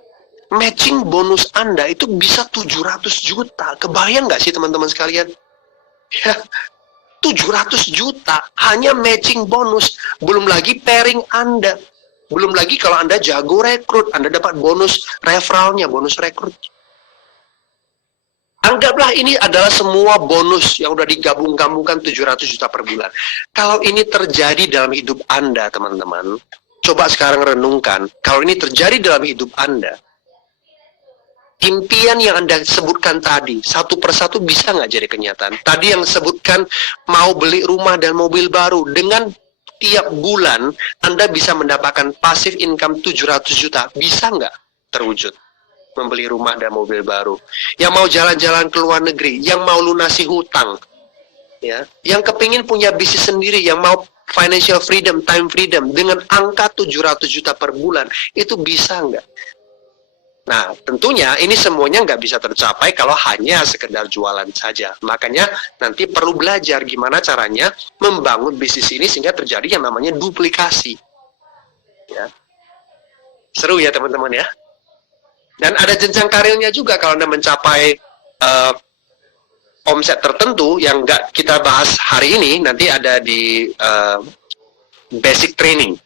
matching bonus Anda itu bisa 700 juta. Kebayang nggak sih, teman-teman sekalian? Ya, 700 juta hanya matching bonus. Belum lagi pairing Anda. Belum lagi kalau Anda jago rekrut, Anda dapat bonus referralnya, bonus rekrut. Anggaplah ini adalah semua bonus yang udah digabung-gabungkan 700 juta per bulan. Kalau ini terjadi dalam hidup Anda, teman-teman, coba sekarang renungkan, kalau ini terjadi dalam hidup Anda, impian yang Anda sebutkan tadi, satu persatu bisa nggak jadi kenyataan? Tadi yang sebutkan mau beli rumah dan mobil baru, dengan tiap bulan Anda bisa mendapatkan passive income 700 juta, bisa nggak terwujud? Membeli rumah dan mobil baru, yang mau jalan-jalan ke luar negeri, yang mau lunasi hutang, ya, yang kepingin punya bisnis sendiri, yang mau financial freedom, time freedom, dengan angka 700 juta per bulan, itu bisa nggak? Nah, tentunya ini semuanya nggak bisa tercapai kalau hanya sekedar jualan saja. Makanya nanti perlu belajar gimana caranya membangun bisnis ini sehingga terjadi yang namanya duplikasi. Ya. Seru ya teman-teman ya. Dan ada jenjang karirnya juga kalau Anda mencapai omset tertentu yang nggak kita bahas hari ini, nanti ada di basic training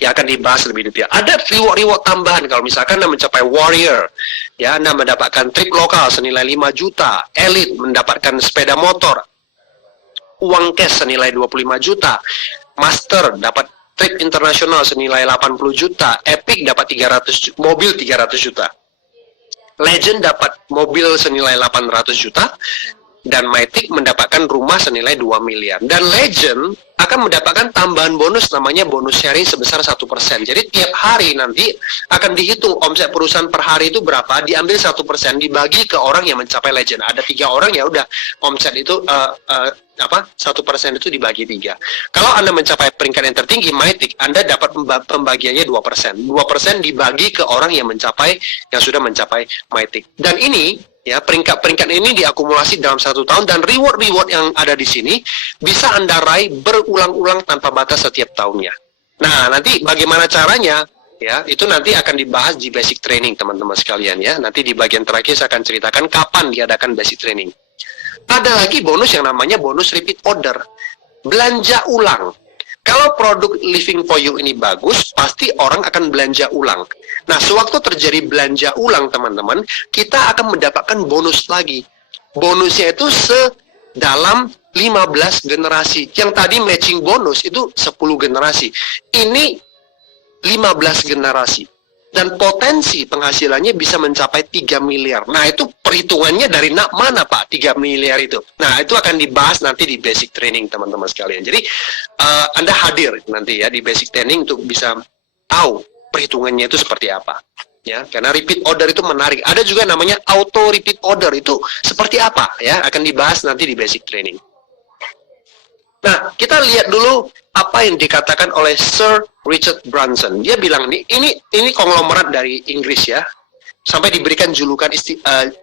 yang akan dibahas lebih detail. Ada reward tambahan kalau misalkan Anda mencapai warrior, ya, Anda mendapatkan trip lokal senilai 5 juta, elite mendapatkan sepeda motor, uang cash senilai 25 juta, master dapat trip internasional senilai 80 juta, Epic dapat 300 mobil 300 juta. Legend dapat mobil senilai 800 juta dan Mythic mendapatkan rumah senilai 2 miliar. Dan Legend akan mendapatkan tambahan bonus namanya bonus sharing sebesar 1%. Jadi tiap hari nanti akan dihitung omset perusahaan per hari itu berapa, diambil 1% dibagi ke orang yang mencapai Legend. Ada 3 orang, ya udah omset itu 1% itu dibagi 3. Kalau Anda mencapai peringkat yang tertinggi Mythic, Anda dapat pembagiannya 2%. 2% dibagi ke orang yang sudah mencapai Mythic. Dan ini ya, peringkat-peringkat ini diakumulasi dalam 1 tahun, dan reward-reward yang ada di sini bisa Anda raih berulang-ulang tanpa batas setiap tahunnya. Nah, nanti bagaimana caranya? Ya, itu nanti akan dibahas di basic training, teman-teman sekalian ya. Nanti di bagian terakhir saya akan ceritakan kapan diadakan basic training. Ada lagi bonus yang namanya bonus repeat order. belanja ulang. Kalau produk Living for You ini bagus, pasti orang akan belanja ulang. Nah, sewaktu terjadi belanja ulang, teman-teman, kita akan mendapatkan bonus lagi. Bonusnya itu dalam 15 generasi. Yang tadi matching bonus itu 10 generasi. Ini 15 generasi. Dan potensi penghasilannya bisa mencapai 3 miliar. Nah, itu perhitungannya dari mana, Pak, 3 miliar itu? Nah, itu akan dibahas nanti di basic training, teman-teman sekalian. Jadi, Anda hadir nanti ya di basic training untuk bisa tahu perhitungannya itu seperti apa. Ya, karena repeat order itu menarik. Ada juga namanya auto repeat order, itu seperti apa ya, akan dibahas nanti di basic training. Nah, kita lihat dulu apa yang dikatakan oleh Sir Richard Branson. Dia bilang ini konglomerat dari Inggris ya, sampai diberikan julukan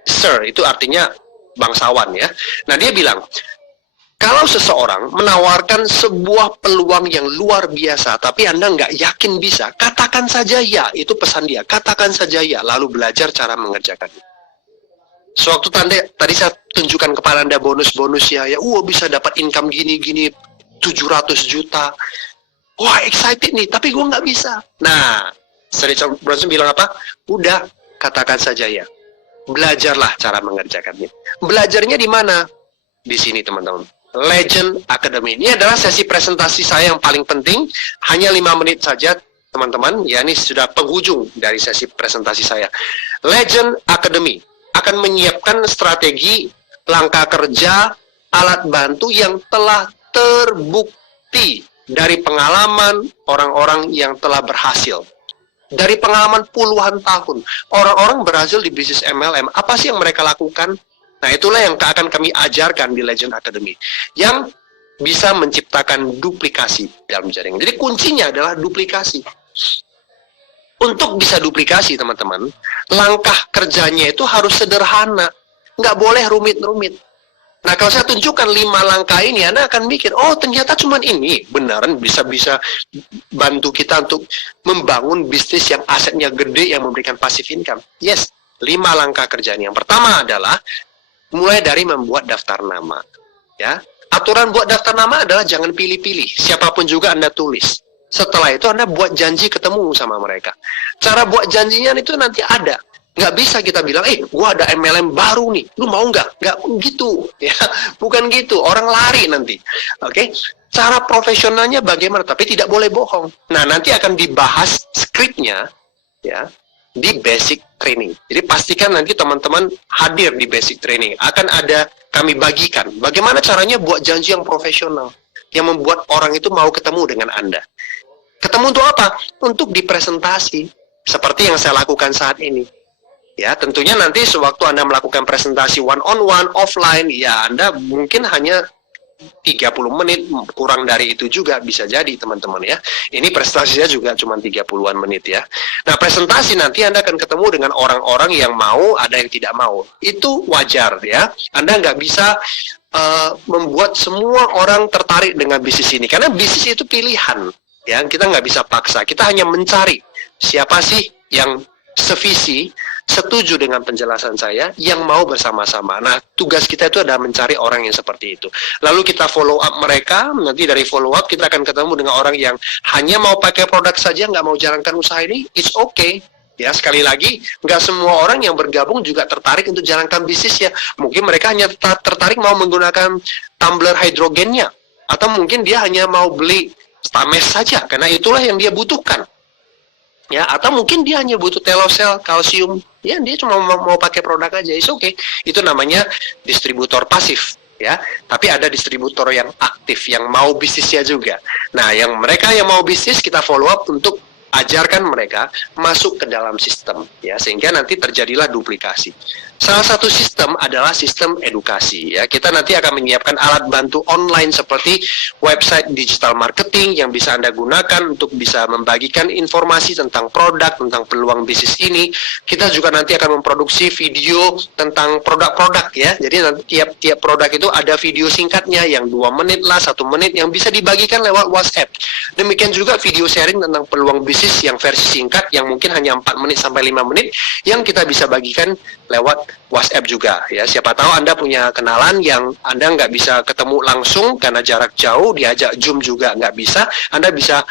Sir, itu artinya bangsawan ya. Nah, dia bilang, kalau seseorang menawarkan sebuah peluang yang luar biasa, tapi Anda nggak yakin bisa, katakan saja ya. Itu pesan dia, katakan saja ya, lalu belajar cara mengerjakannya. Sewaktu tadi saya tunjukkan kepada Anda bonus-bonusnya, ya, bisa dapat income gini-gini, 700 juta. Wah, excited nih, tapi gue nggak bisa. Nah, Sir Richard Branson bilang apa? Udah, katakan saja ya. Belajarlah cara mengerjakannya. Belajarnya di mana? Di sini, teman-teman. Legend Academy. Ini adalah sesi presentasi saya yang paling penting. Hanya 5 menit saja, teman-teman. Ya, ini sudah penghujung dari sesi presentasi saya. Legend Academy akan menyiapkan strategi, langkah kerja, alat bantu yang telah terbukti dari pengalaman orang-orang yang telah berhasil. Dari pengalaman puluhan tahun. Orang-orang berhasil di bisnis MLM. Apa sih yang mereka lakukan? Nah, itulah yang akan kami ajarkan di Legend Academy. Yang bisa menciptakan duplikasi dalam jaringan. Jadi kuncinya adalah duplikasi. Untuk bisa duplikasi, teman-teman, langkah kerjanya itu harus sederhana. Nggak boleh rumit-rumit. Nah, kalau saya tunjukkan 5 langkah ini, Anda akan mikir, oh ternyata cuma ini. Beneran bisa bantu kita untuk membangun bisnis yang asetnya gede, yang memberikan passive income. Yes, 5 langkah kerjanya. Yang pertama adalah mulai dari membuat daftar nama. Ya, aturan buat daftar nama adalah jangan pilih-pilih. Siapapun juga Anda tulis. Setelah itu Anda buat janji ketemu sama mereka. Cara buat janjinya itu nanti ada. Nggak bisa kita bilang, gua ada MLM baru nih, lu mau nggak? Nggak gitu, ya, bukan gitu. Orang lari nanti, oke? Cara profesionalnya bagaimana? Tapi tidak boleh bohong. Nah, nanti akan dibahas skripnya, ya, di basic training. Jadi pastikan nanti teman-teman hadir di basic training. Akan ada kami bagikan bagaimana caranya buat janji yang profesional, yang membuat orang itu mau ketemu dengan Anda. Ketemu untuk apa? Untuk dipresentasi, seperti yang saya lakukan saat ini. Ya, tentunya nanti sewaktu Anda melakukan presentasi one-on-one, offline, ya Anda mungkin hanya 30 menit, kurang dari itu juga bisa jadi, teman-teman ya. Ini presentasinya juga cuma 30-an menit ya. Nah, presentasi nanti Anda akan ketemu dengan orang-orang yang mau, ada yang tidak mau. Itu wajar ya. Anda nggak bisa membuat semua orang tertarik dengan bisnis ini. Karena bisnis itu pilihan. Ya, kita nggak bisa paksa. Kita hanya mencari siapa sih yang sevisi, setuju dengan penjelasan saya, yang mau bersama-sama. Nah, tugas kita itu adalah mencari orang yang seperti itu. Lalu kita follow up mereka, nanti dari follow up kita akan ketemu dengan orang yang hanya mau pakai produk saja, nggak mau jalankan usaha ini, it's okay. Ya, sekali lagi, nggak semua orang yang bergabung juga tertarik untuk jalankan bisnisnya. Mungkin mereka hanya tertarik mau menggunakan tumbler hidrogennya, atau mungkin dia hanya mau beli Stames saja, karena itulah yang dia butuhkan. Ya, atau mungkin dia hanya butuh telosel, kalsium. Ya, dia cuma mau pakai produk aja. It's okay. Itu namanya distributor pasif. Ya, tapi ada distributor yang aktif, yang mau bisnisnya juga. Nah, mereka yang mau bisnis kita follow up untuk ajarkan mereka masuk ke dalam sistem. Ya, sehingga nanti terjadilah duplikasi. Salah satu sistem adalah sistem edukasi. Ya, kita nanti akan menyiapkan alat bantu online seperti website digital marketing yang bisa Anda gunakan untuk bisa membagikan informasi tentang produk, tentang peluang bisnis ini. Kita juga nanti akan memproduksi video tentang produk-produk ya. Jadi nanti tiap produk itu ada video singkatnya yang 2 menit lah, 1 menit yang bisa dibagikan lewat WhatsApp. Demikian juga video sharing tentang peluang bisnis yang versi singkat yang mungkin hanya 4 menit sampai 5 menit yang kita bisa bagikan lewat WhatsApp juga ya. Siapa tahu Anda punya kenalan yang Anda nggak bisa ketemu langsung karena jarak jauh, diajak Zoom juga nggak bisa. Anda bisa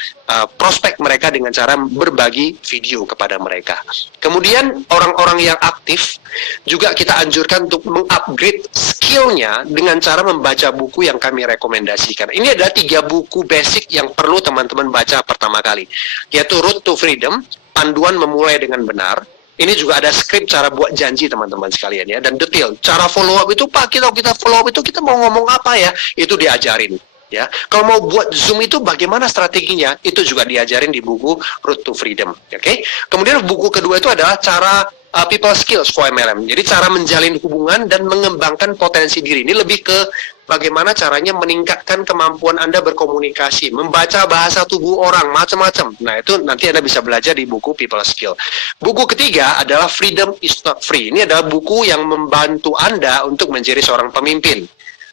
prospek mereka dengan cara berbagi video kepada mereka. Kemudian orang-orang yang aktif juga kita anjurkan untuk mengupgrade skillnya dengan cara membaca buku yang kami rekomendasikan. Ini adalah 3 buku basic yang perlu teman-teman baca pertama kali, yaitu Road to Freedom, Panduan Memulai dengan Benar. Ini juga ada skrip cara buat janji teman-teman sekalian ya, dan detail cara follow up itu Pak, kita follow up itu kita mau ngomong apa ya, itu diajarin ya. Kalau mau buat Zoom itu bagaimana strateginya, itu juga diajarin di buku Road to Freedom. Oke. Kemudian buku kedua itu adalah cara people skills for MLM. Jadi cara menjalin hubungan dan mengembangkan potensi diri. Ini lebih ke bagaimana caranya meningkatkan kemampuan Anda berkomunikasi, membaca bahasa tubuh orang, macam-macam. Nah, itu nanti Anda bisa belajar di buku People Skill. Buku ketiga adalah Freedom is Not Free. Ini adalah buku yang membantu Anda untuk menjadi seorang pemimpin.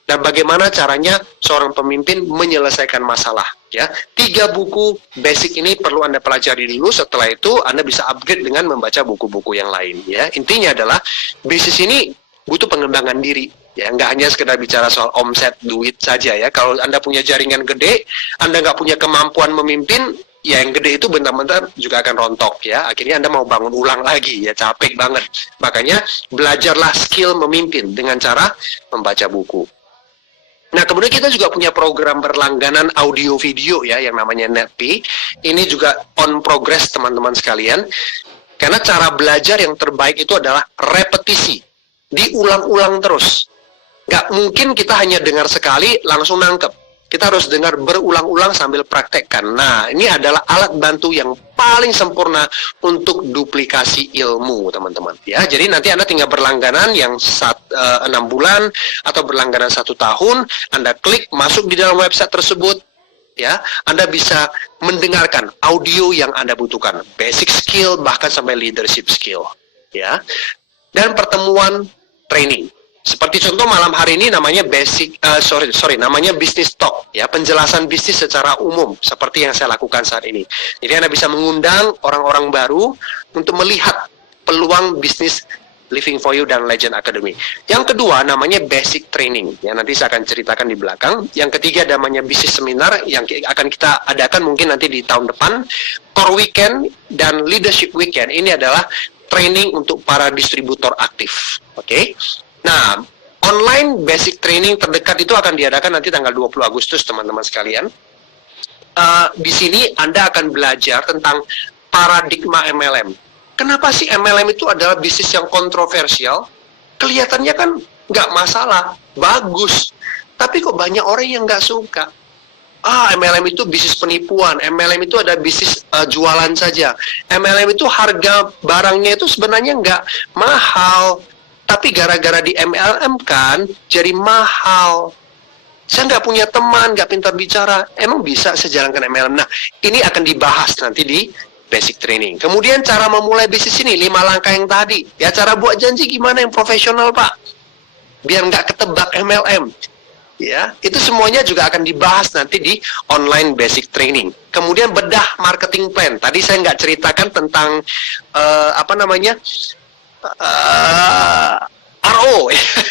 Dan bagaimana caranya seorang pemimpin menyelesaikan masalah. Ya, 3 buku basic ini perlu Anda pelajari dulu. Setelah itu Anda bisa upgrade dengan membaca buku-buku yang lain. Ya, intinya adalah bisnis ini butuh pengembangan diri. Ya, nggak hanya sekedar bicara soal omset, duit saja ya. Kalau Anda punya jaringan gede, Anda nggak punya kemampuan memimpin, ya yang gede itu bentar-bentar juga akan rontok ya. Akhirnya Anda mau bangun ulang lagi ya, capek banget. Makanya belajarlah skill memimpin dengan cara membaca buku. Nah, kemudian kita juga punya program berlangganan audio video ya, yang namanya NetP. Ini juga on progress teman-teman sekalian. Karena cara belajar yang terbaik itu adalah repetisi. Diulang-ulang terus. Nggak mungkin kita hanya dengar sekali langsung nangkep. Kita harus dengar berulang-ulang sambil praktekkan. Nah, ini adalah alat bantu yang paling sempurna untuk duplikasi ilmu, teman-teman. Ya, jadi nanti Anda tinggal berlangganan yang 6 bulan atau berlangganan 1 tahun. Anda klik masuk di dalam website tersebut. Ya, Anda bisa mendengarkan audio yang Anda butuhkan, basic skill bahkan sampai leadership skill. Ya, dan pertemuan training. Seperti contoh malam hari ini namanya namanya business talk ya, penjelasan bisnis secara umum seperti yang saya lakukan saat ini. Jadi Anda bisa mengundang orang-orang baru untuk melihat peluang bisnis Living for You dan Legend Academy. Yang kedua namanya basic training ya, nanti saya akan ceritakan di belakang. Yang ketiga namanya business seminar yang akan kita adakan mungkin nanti di tahun depan. Core weekend dan leadership weekend ini adalah training untuk para distributor aktif. Oke. Nah, online basic training terdekat itu akan diadakan nanti tanggal 20 Agustus, teman-teman sekalian. Di sini Anda akan belajar tentang paradigma MLM. Kenapa sih MLM itu adalah bisnis yang kontroversial? Kelihatannya kan nggak masalah, bagus. Tapi kok banyak orang yang nggak suka. MLM itu bisnis penipuan, MLM itu ada bisnis jualan saja. MLM itu harga barangnya itu sebenarnya nggak mahal. Tapi gara-gara di MLM kan jadi mahal. Saya nggak punya teman, nggak pintar bicara. Emang bisa saya jalankan MLM? Nah, ini akan dibahas nanti di basic training. Kemudian cara memulai bisnis ini, 5 langkah yang tadi. Ya, cara buat janji gimana yang profesional, Pak? Biar nggak ketebak MLM. Ya, itu semuanya juga akan dibahas nanti di online basic training. Kemudian bedah marketing plan. Tadi saya nggak ceritakan tentang RO,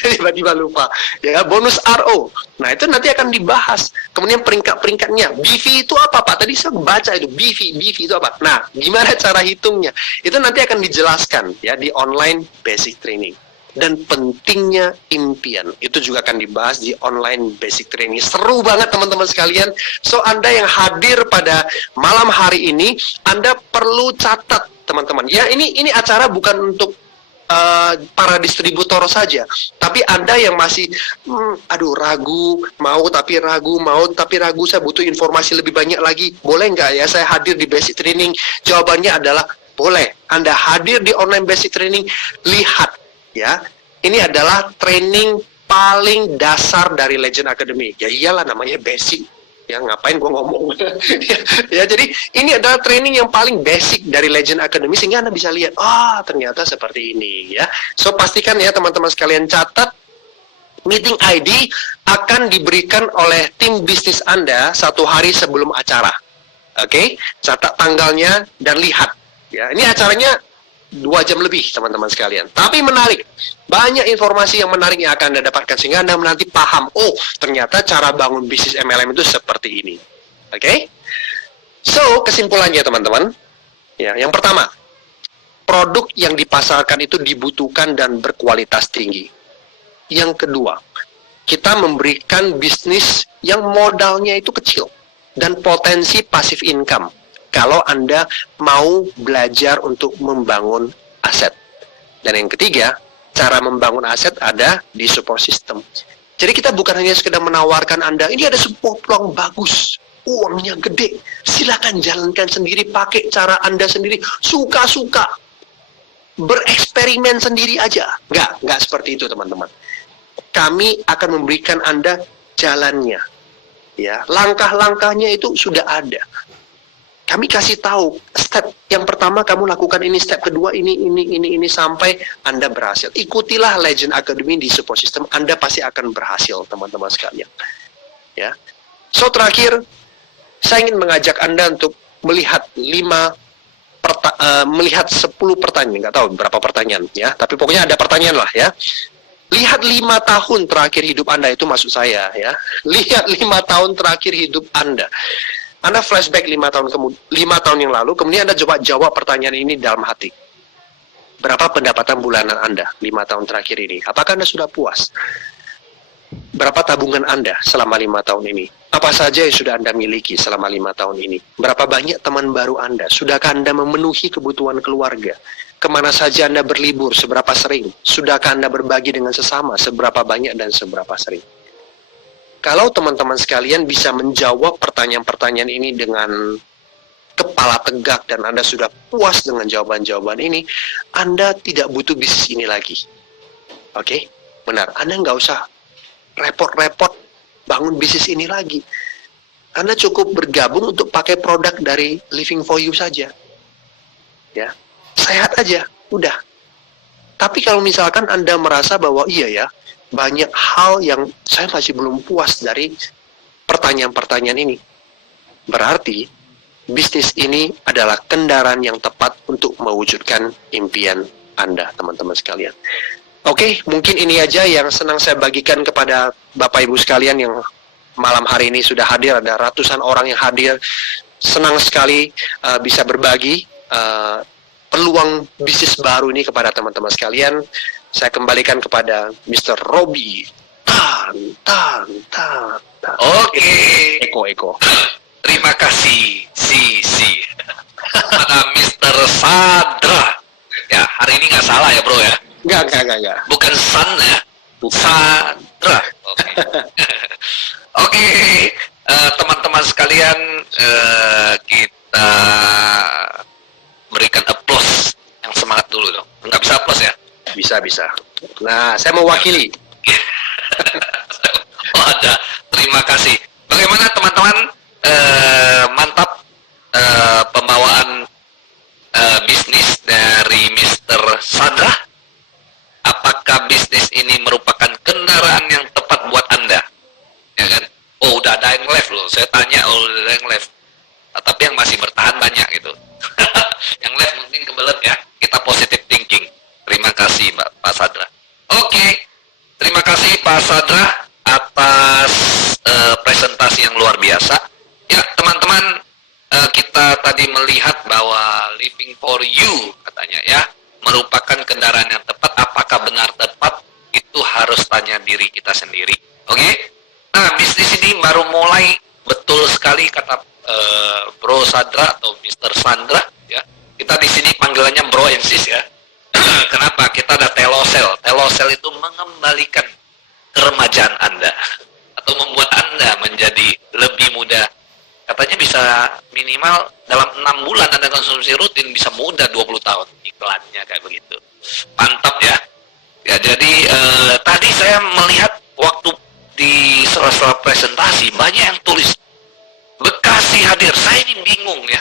tiba-tiba lupa, ya bonus RO. Nah, itu nanti akan dibahas. Kemudian peringkat-peringkatnya. BV itu apa, Pak? Tadi saya baca itu BV itu apa? Nah, gimana cara hitungnya? Itu nanti akan dijelaskan ya di online basic training. Dan pentingnya impian itu juga akan dibahas di online basic training. Seru banget teman-teman sekalian. So, Anda yang hadir pada malam hari ini, Anda perlu catat teman-teman. Ya, ini acara bukan untuk para distributor saja, tapi Anda yang masih ragu, mau tapi ragu, saya butuh informasi lebih banyak lagi, boleh nggak ya saya hadir di basic training? Jawabannya adalah boleh. Anda hadir di online basic training, lihat ya, ini adalah training paling dasar dari Legend Academy. Ya iyalah, namanya basic. Ya, ngapain gua ngomong. Ya, jadi ini adalah training yang paling basic dari Legend Academy, sehingga Anda bisa lihat, ternyata seperti ini ya. So, pastikan ya teman-teman sekalian, catat. Meeting ID akan diberikan oleh tim bisnis Anda 1 hari sebelum acara. Oke, catat tanggalnya dan lihat. Ya, ini acaranya 2 jam lebih teman-teman sekalian. Tapi menarik, banyak informasi yang menarik yang akan Anda dapatkan sehingga Anda nanti paham, oh ternyata cara bangun bisnis MLM itu seperti ini. Oke? So, kesimpulannya teman-teman, ya, yang pertama, produk yang dipasarkan itu dibutuhkan dan berkualitas tinggi. Yang kedua, kita memberikan bisnis yang modalnya itu kecil dan potensi passive income. Kalau Anda mau belajar untuk membangun aset. Dan yang ketiga, cara membangun aset ada di support system. Jadi kita bukan hanya sekedar menawarkan Anda, ini ada sebuah peluang bagus, uangnya gede, silakan jalankan sendiri, pakai cara Anda sendiri, suka-suka, bereksperimen sendiri aja. Nggak seperti itu teman-teman. Kami akan memberikan Anda jalannya. Ya, langkah-langkahnya itu sudah ada. Kami kasih tahu, step yang pertama kamu lakukan ini, step kedua ini sampai Anda berhasil. Ikutilah Legend Academy di support system, Anda pasti akan berhasil, teman-teman sekalian. Ya. So terakhir, saya ingin mengajak Anda untuk melihat 10 pertanyaan, nggak tahu berapa pertanyaan ya, tapi pokoknya ada pertanyaan lah ya. Lihat 5 tahun terakhir hidup Anda, itu maksud saya ya. Lihat 5 tahun terakhir hidup Anda. Anda flashback 5 tahun yang lalu, kemudian Anda coba jawab pertanyaan ini dalam hati. Berapa pendapatan bulanan Anda 5 tahun terakhir ini? Apakah Anda sudah puas? Berapa tabungan Anda selama 5 tahun ini? Apa saja yang sudah Anda miliki selama 5 tahun ini? Berapa banyak teman baru Anda? Sudahkah Anda memenuhi kebutuhan keluarga? Kemana saja Anda berlibur? Seberapa sering? Sudahkah Anda berbagi dengan sesama? Seberapa banyak dan seberapa sering? Kalau teman-teman sekalian bisa menjawab pertanyaan-pertanyaan ini dengan kepala tegak dan Anda sudah puas dengan jawaban-jawaban ini, Anda tidak butuh bisnis ini lagi. Oke? Benar. Anda nggak usah repot-repot bangun bisnis ini lagi. Anda cukup bergabung untuk pakai produk dari Living for You saja. Ya. Sehat aja. Udah. Tapi kalau misalkan Anda merasa bahwa iya ya, banyak hal yang saya masih belum puas dari pertanyaan-pertanyaan ini. Berarti, bisnis ini adalah kendaraan yang tepat untuk mewujudkan impian Anda, teman-teman sekalian. Oke, mungkin ini aja yang senang saya bagikan kepada Bapak Ibu sekalian yang malam hari ini sudah hadir. Ada ratusan orang yang hadir. Senang sekali bisa berbagi peluang bisnis baru ini kepada teman-teman sekalian. Saya kembalikan kepada Mr. Robi. Oke. Eko. Terima kasih, si. Mana Mr. Sadra. Ya, hari ini nggak salah ya, bro ya? Enggak. Bukan San ya? Sadra. Oke. Oke, teman-teman sekalian, kita berikan applause yang semangat dulu dong. Nggak bisa applause ya? Bisa. Nah, saya mewakili. Oh, ada. Terima kasih. Bagaimana teman-teman? Mantap pembawaan bisnis dari Mr. Sadra. Apakah bisnis ini merupakan kendaraan yang tepat buat Anda? Ya kan? Oh, udah ada yang left loh. Saya tanya, udah ada yang left. Tapi yang masih bertahan banyak gitu. Yang left mungkin kebelet ya. Kita positive thinking. Terima kasih Pak Sadra. Oke, terima kasih Pak Sadra atas presentasi yang luar biasa. Ya teman-teman, kita tadi melihat bahwa Living for You katanya ya merupakan kendaraan yang tepat. Apakah benar tepat? Itu harus tanya diri kita sendiri. Oke? Nah, bisnis ini baru mulai, betul sekali kata Bro Sadra atau Mr. Sandra ya. Kita di sini panggilannya Bro and Sis ya. Kenapa? Kita ada telosel. Telosel itu mengembalikan keremajaan Anda atau membuat Anda menjadi lebih muda. Katanya bisa minimal dalam 6 bulan Anda konsumsi rutin bisa muda 20 tahun. Iklannya kayak begitu. Mantap ya. Ya, jadi tadi saya melihat waktu di sela-sela presentasi banyak yang tulis Bekasi hadir. Saya ini bingung ya.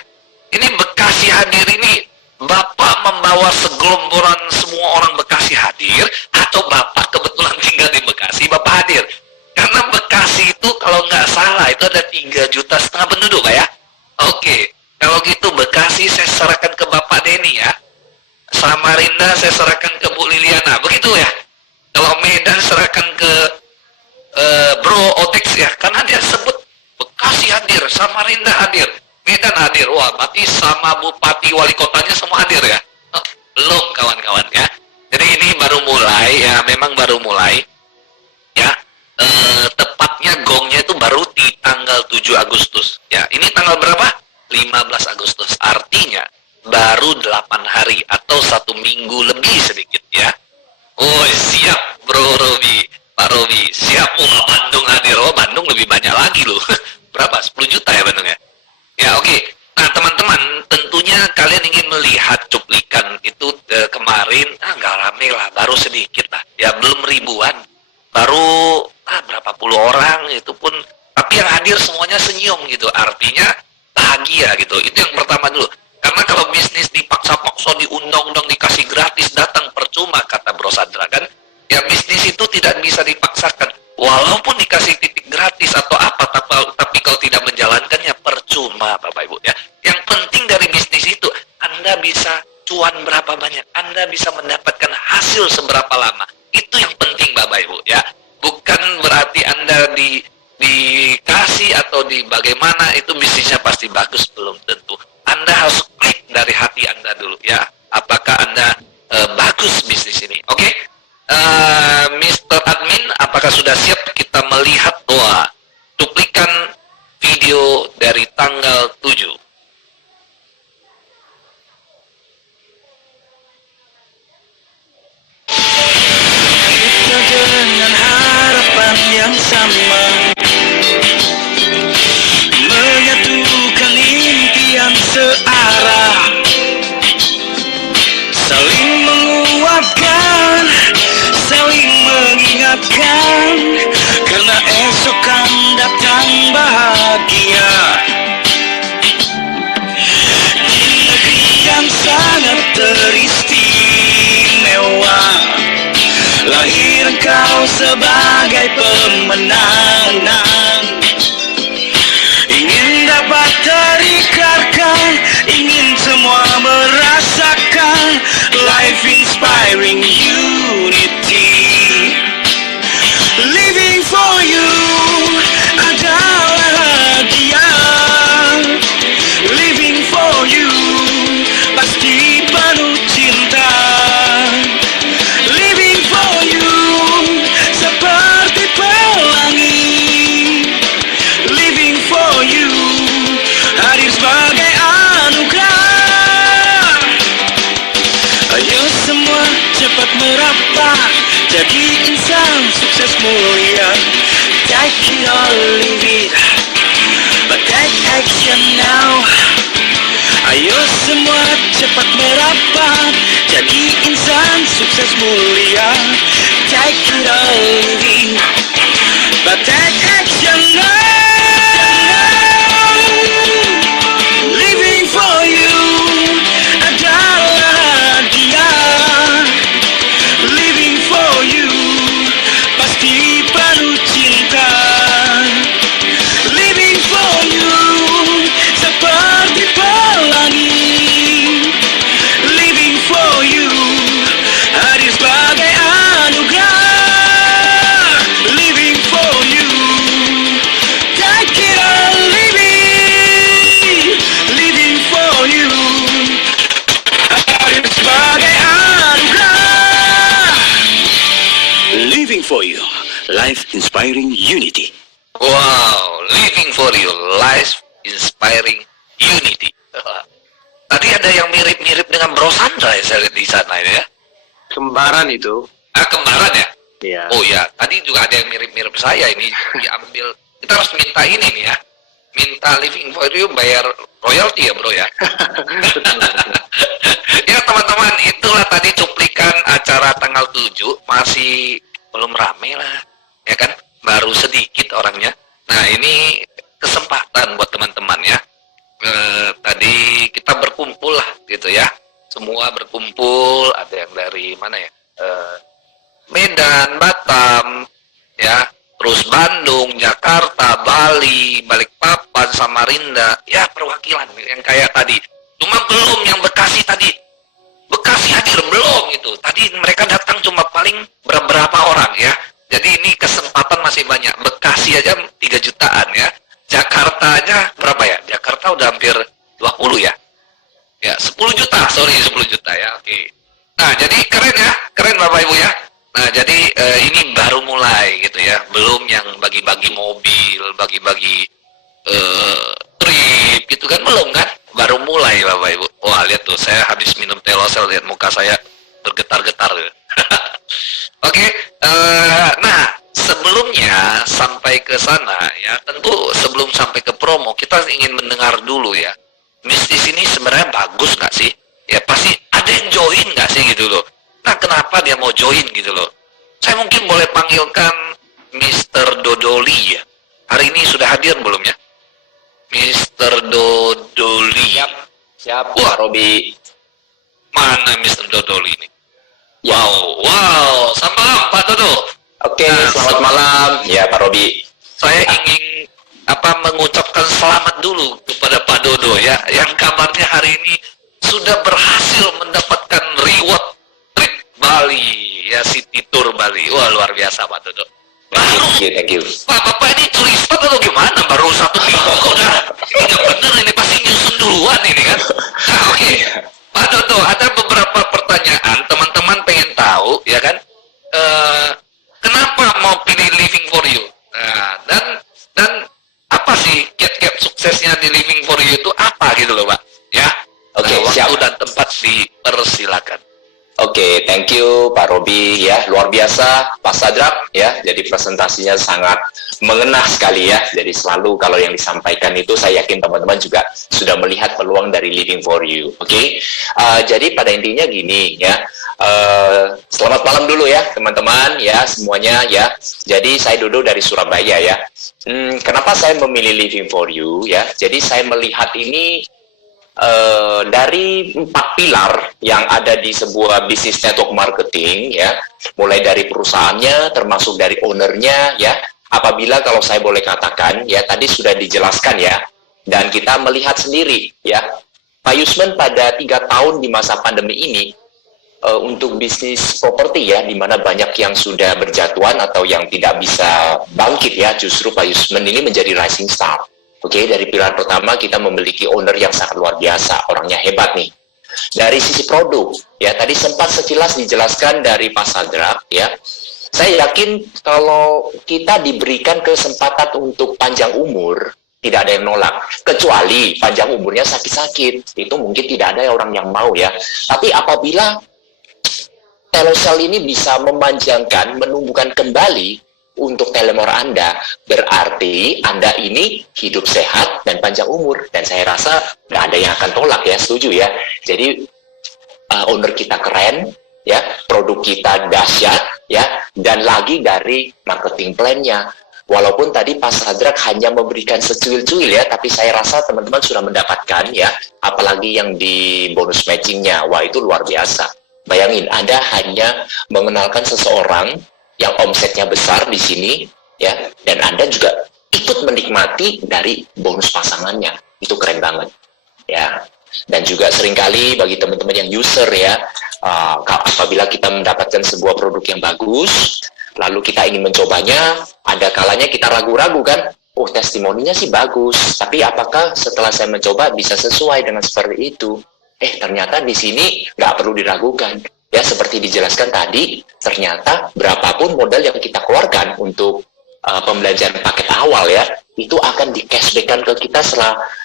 Ini Bekasi hadir ini Bapak membawa segelomboran semua orang Bekasi hadir atau Bapak kebetulan tinggal di Bekasi, Bapak hadir? Karena Bekasi itu kalau nggak salah itu ada 3,5 juta penduduk Pak ya. Oke, kalau gitu Bekasi saya serahkan ke Bapak Denny ya. Samarinda saya serahkan ke Bu Liliana, begitu ya. Kalau Medan serahkan ke Bro Otex ya, karena dia sebut Bekasi hadir, Samarinda hadir, Medan hadir. Wah, berarti sama bupati wali kotanya semua hadir ya. Belum kawan-kawan ya. Jadi ini baru mulai ya, memang baru mulai ya. Tepatnya gongnya itu baru di tanggal 7 Agustus ya. Ini tanggal berapa? 15 Agustus. Artinya baru 8 hari atau 1 minggu lebih sedikit ya. Oh, siap Bro Robi, Pak Robi, siap. Oh, Bandung hadir. Oh, Bandung lebih banyak lagi loh. Berapa? 10 juta ya Bandung ya? Ya, oke. Nah, teman-teman, tentunya kalian ingin melihat cuplikan itu kemarin, nggak rame lah, baru sedikit lah. Ya, belum ribuan. Baru berapa puluh orang, itu pun, tapi yang hadir semuanya senyum gitu. Artinya bahagia gitu. Itu yang pertama dulu. Karena kalau bisnis dipaksa-paksa, diundang-undang, dikasih gratis, datang percuma, kata Bro Sadra kan. Ya, bisnis itu tidak bisa dipaksakan. Walaupun dikasih titik gratis atau apa, tapi kalau tidak menjalankannya percuma, Bapak Ibu ya. Yang penting dari bisnis itu, Anda bisa cuan berapa banyak, Anda bisa mendapatkan hasil seberapa lama. Itu yang penting Bapak Ibu ya. Bukan berarti Anda dikasih atau di bagaimana itu bisnisnya pasti bagus, belum tentu. Anda harus klik dari hati Anda dulu ya. Apakah Anda bagus bisnis ini? Oke? Mr. Admin, apakah sudah siap kita melihat cuplikan video dari tanggal 7? Kita dengan harapan yang sama, menyatukan impian searah, saling menguatkan, saling mengingatkan, karena esok kan datang bahagia. Di negeri yang sangat teristimewa, lahir engkau sebagai pemenang. Ingin dapat terikarkan, ingin semua merasakan life inspiring unity. Living for you adalah dia. Living for you pasti penuh cinta. Living for you seperti pelangi. Living for you hadir sebagai anugerah. Ayo semua cepat merapat, jadi insan sukses mulia. Take it or leave it, but take action now. Ayo semua cepat merapat, jadi insan sukses mulia. Take it or leave it, but take action now. Living for you adalah dia. Living for you pasti penuh cinta. Living for you seperti pelangi. Living for you hadir sebagai anugerah. Living for you, take it or leave it. Living for you hadir sebagai anugerah. Living for you, life inspiring unity. Wow, living for you, life inspiring unity. Tadi ada yang mirip-mirip dengan Bro Sandra ya, saya lihat di sana ya. Kembaran itu. Kembaran ya? Iya. Oh ya, tadi juga ada yang mirip-mirip saya ini diambil. Kita harus minta ini nih ya. Minta living for you bayar royalti ya Bro ya. Ya teman-teman, itulah tadi cuplikan acara tanggal 7. Masih belum rame lah, ya kan? Baru sedikit orangnya. Nah ini kesempatan buat teman-teman ya. Tadi kita berkumpul lah gitu ya. Semua berkumpul, ada yang dari mana ya? Medan, Batam, ya, terus Bandung, Jakarta, Bali, Balikpapan, Samarinda, ya perwakilan yang kayak tadi. Cuma belum yang Bekasi tadi. Bekasi masih hadir belum itu. Tadi mereka datang cuma paling beberapa orang ya. Jadi ini kesempatan masih banyak. Bekasi aja 3 jutaan ya. Jakarta aja berapa ya? Jakarta udah hampir 20 ya. Ya, 10 juta, sorry 10 juta ya. Oke. Nah, jadi keren ya. Keren Bapak Ibu ya. Nah, jadi ini baru mulai gitu ya. Belum yang bagi-bagi mobil, bagi-bagi trip gitu kan, belum kan? Baru mulai Bapak Ibu. Wah, lihat tuh, saya habis minum telosel, lihat muka saya bergetar-getar. Oke, nah sebelumnya sampai ke sana ya, tentu sebelum sampai ke promo kita ingin mendengar dulu ya, bisnis ini sebenarnya bagus nggak sih? Ya pasti ada yang join nggak sih gitu loh. Nah kenapa dia mau join gitu loh? Saya mungkin boleh panggilkan Mr. Dodoli ya. Hari ini sudah hadir belum ya? Mr. Dodoli. Siap, Wah. Pak Robi. Mana Mr. Dodoli ini? Ya. Wow, selamat malam Pak Dodo. Oke, Nah, selamat malam. Ya, Pak Robi. Saya ingin mengucapkan selamat dulu kepada Pak Dodo ya, yang kabarnya hari ini sudah berhasil mendapatkan reward trip Bali ya, City Tour Bali. Wah, luar biasa Pak Dodo. Baru Thank you. Pak, Bapak ini turisme atau gimana? Baru 1 minggu kok udah nggak bener, ini pasti nyusun duluan ini kan. Nah, oke. Pak Dodo, ada beberapa pertanyaan teman-teman pengen tahu ya kan, kenapa mau pilih Living for You? Nah, dan apa sih kiat-kiat suksesnya di Living for You itu apa gitu loh Pak? Ya. Oke, Nah, waktu siap. dan tempat dipersilakan. Oke, thank you Pak Robi ya, luar biasa Pak Sadrak ya. Jadi presentasinya sangat mengena sekali ya. Jadi selalu kalau yang disampaikan itu saya yakin teman-teman juga sudah melihat peluang dari Living for You. Oke, jadi pada intinya gini ya. Selamat malam dulu ya teman-teman ya semuanya ya. Jadi saya Dodo dari Surabaya ya. Kenapa saya memilih Living for You ya? Jadi saya melihat ini dari 4 pilar yang ada di sebuah bisnis network marketing ya, mulai dari perusahaannya termasuk dari ownernya ya. Apabila kalau saya boleh katakan ya, tadi sudah dijelaskan ya, dan kita melihat sendiri ya, Pak Yusman pada 3 tahun di masa pandemi ini untuk bisnis properti ya, di mana banyak yang sudah berjatuhan atau yang tidak bisa bangkit ya, justru Pak Yusman ini menjadi rising star. Oke, dari pilar pertama kita memiliki owner yang sangat luar biasa, orangnya hebat nih. Dari sisi produk, ya tadi sempat sekilas dijelaskan dari Pak Sadrak, ya. Saya yakin kalau kita diberikan kesempatan untuk panjang umur, tidak ada yang nolak. Kecuali panjang umurnya sakit-sakit, itu mungkin tidak ada orang yang mau ya. Tapi apabila telosel ini bisa memanjangkan, menumbuhkan kembali untuk telemor Anda, berarti Anda ini hidup sehat dan panjang umur. Dan saya rasa nggak ada yang akan tolak ya, setuju ya. Jadi owner kita keren, ya, produk kita dahsyat, ya, dan lagi dari marketing plan-nya. Walaupun tadi Pak Sadrak hanya memberikan secuil-cuil ya, tapi saya rasa teman-teman sudah mendapatkan ya, apalagi yang di bonus matching-nya. Wah, itu luar biasa. Bayangin, Anda hanya mengenalkan seseorang yang omsetnya besar di sini, ya, dan Anda juga ikut menikmati dari bonus pasangannya. Itu keren banget, ya. Dan juga seringkali bagi teman-teman yang user ya, apabila kita mendapatkan sebuah produk yang bagus, lalu kita ingin mencobanya, ada kalanya kita ragu-ragu kan, oh testimoninya sih bagus, tapi apakah setelah saya mencoba bisa sesuai dengan seperti itu? Ternyata di sini nggak perlu diragukan. Ya, seperti dijelaskan tadi, ternyata berapapun modal yang kita keluarkan untuk pembelajaran paket awal ya, itu akan di cashback-kan ke kita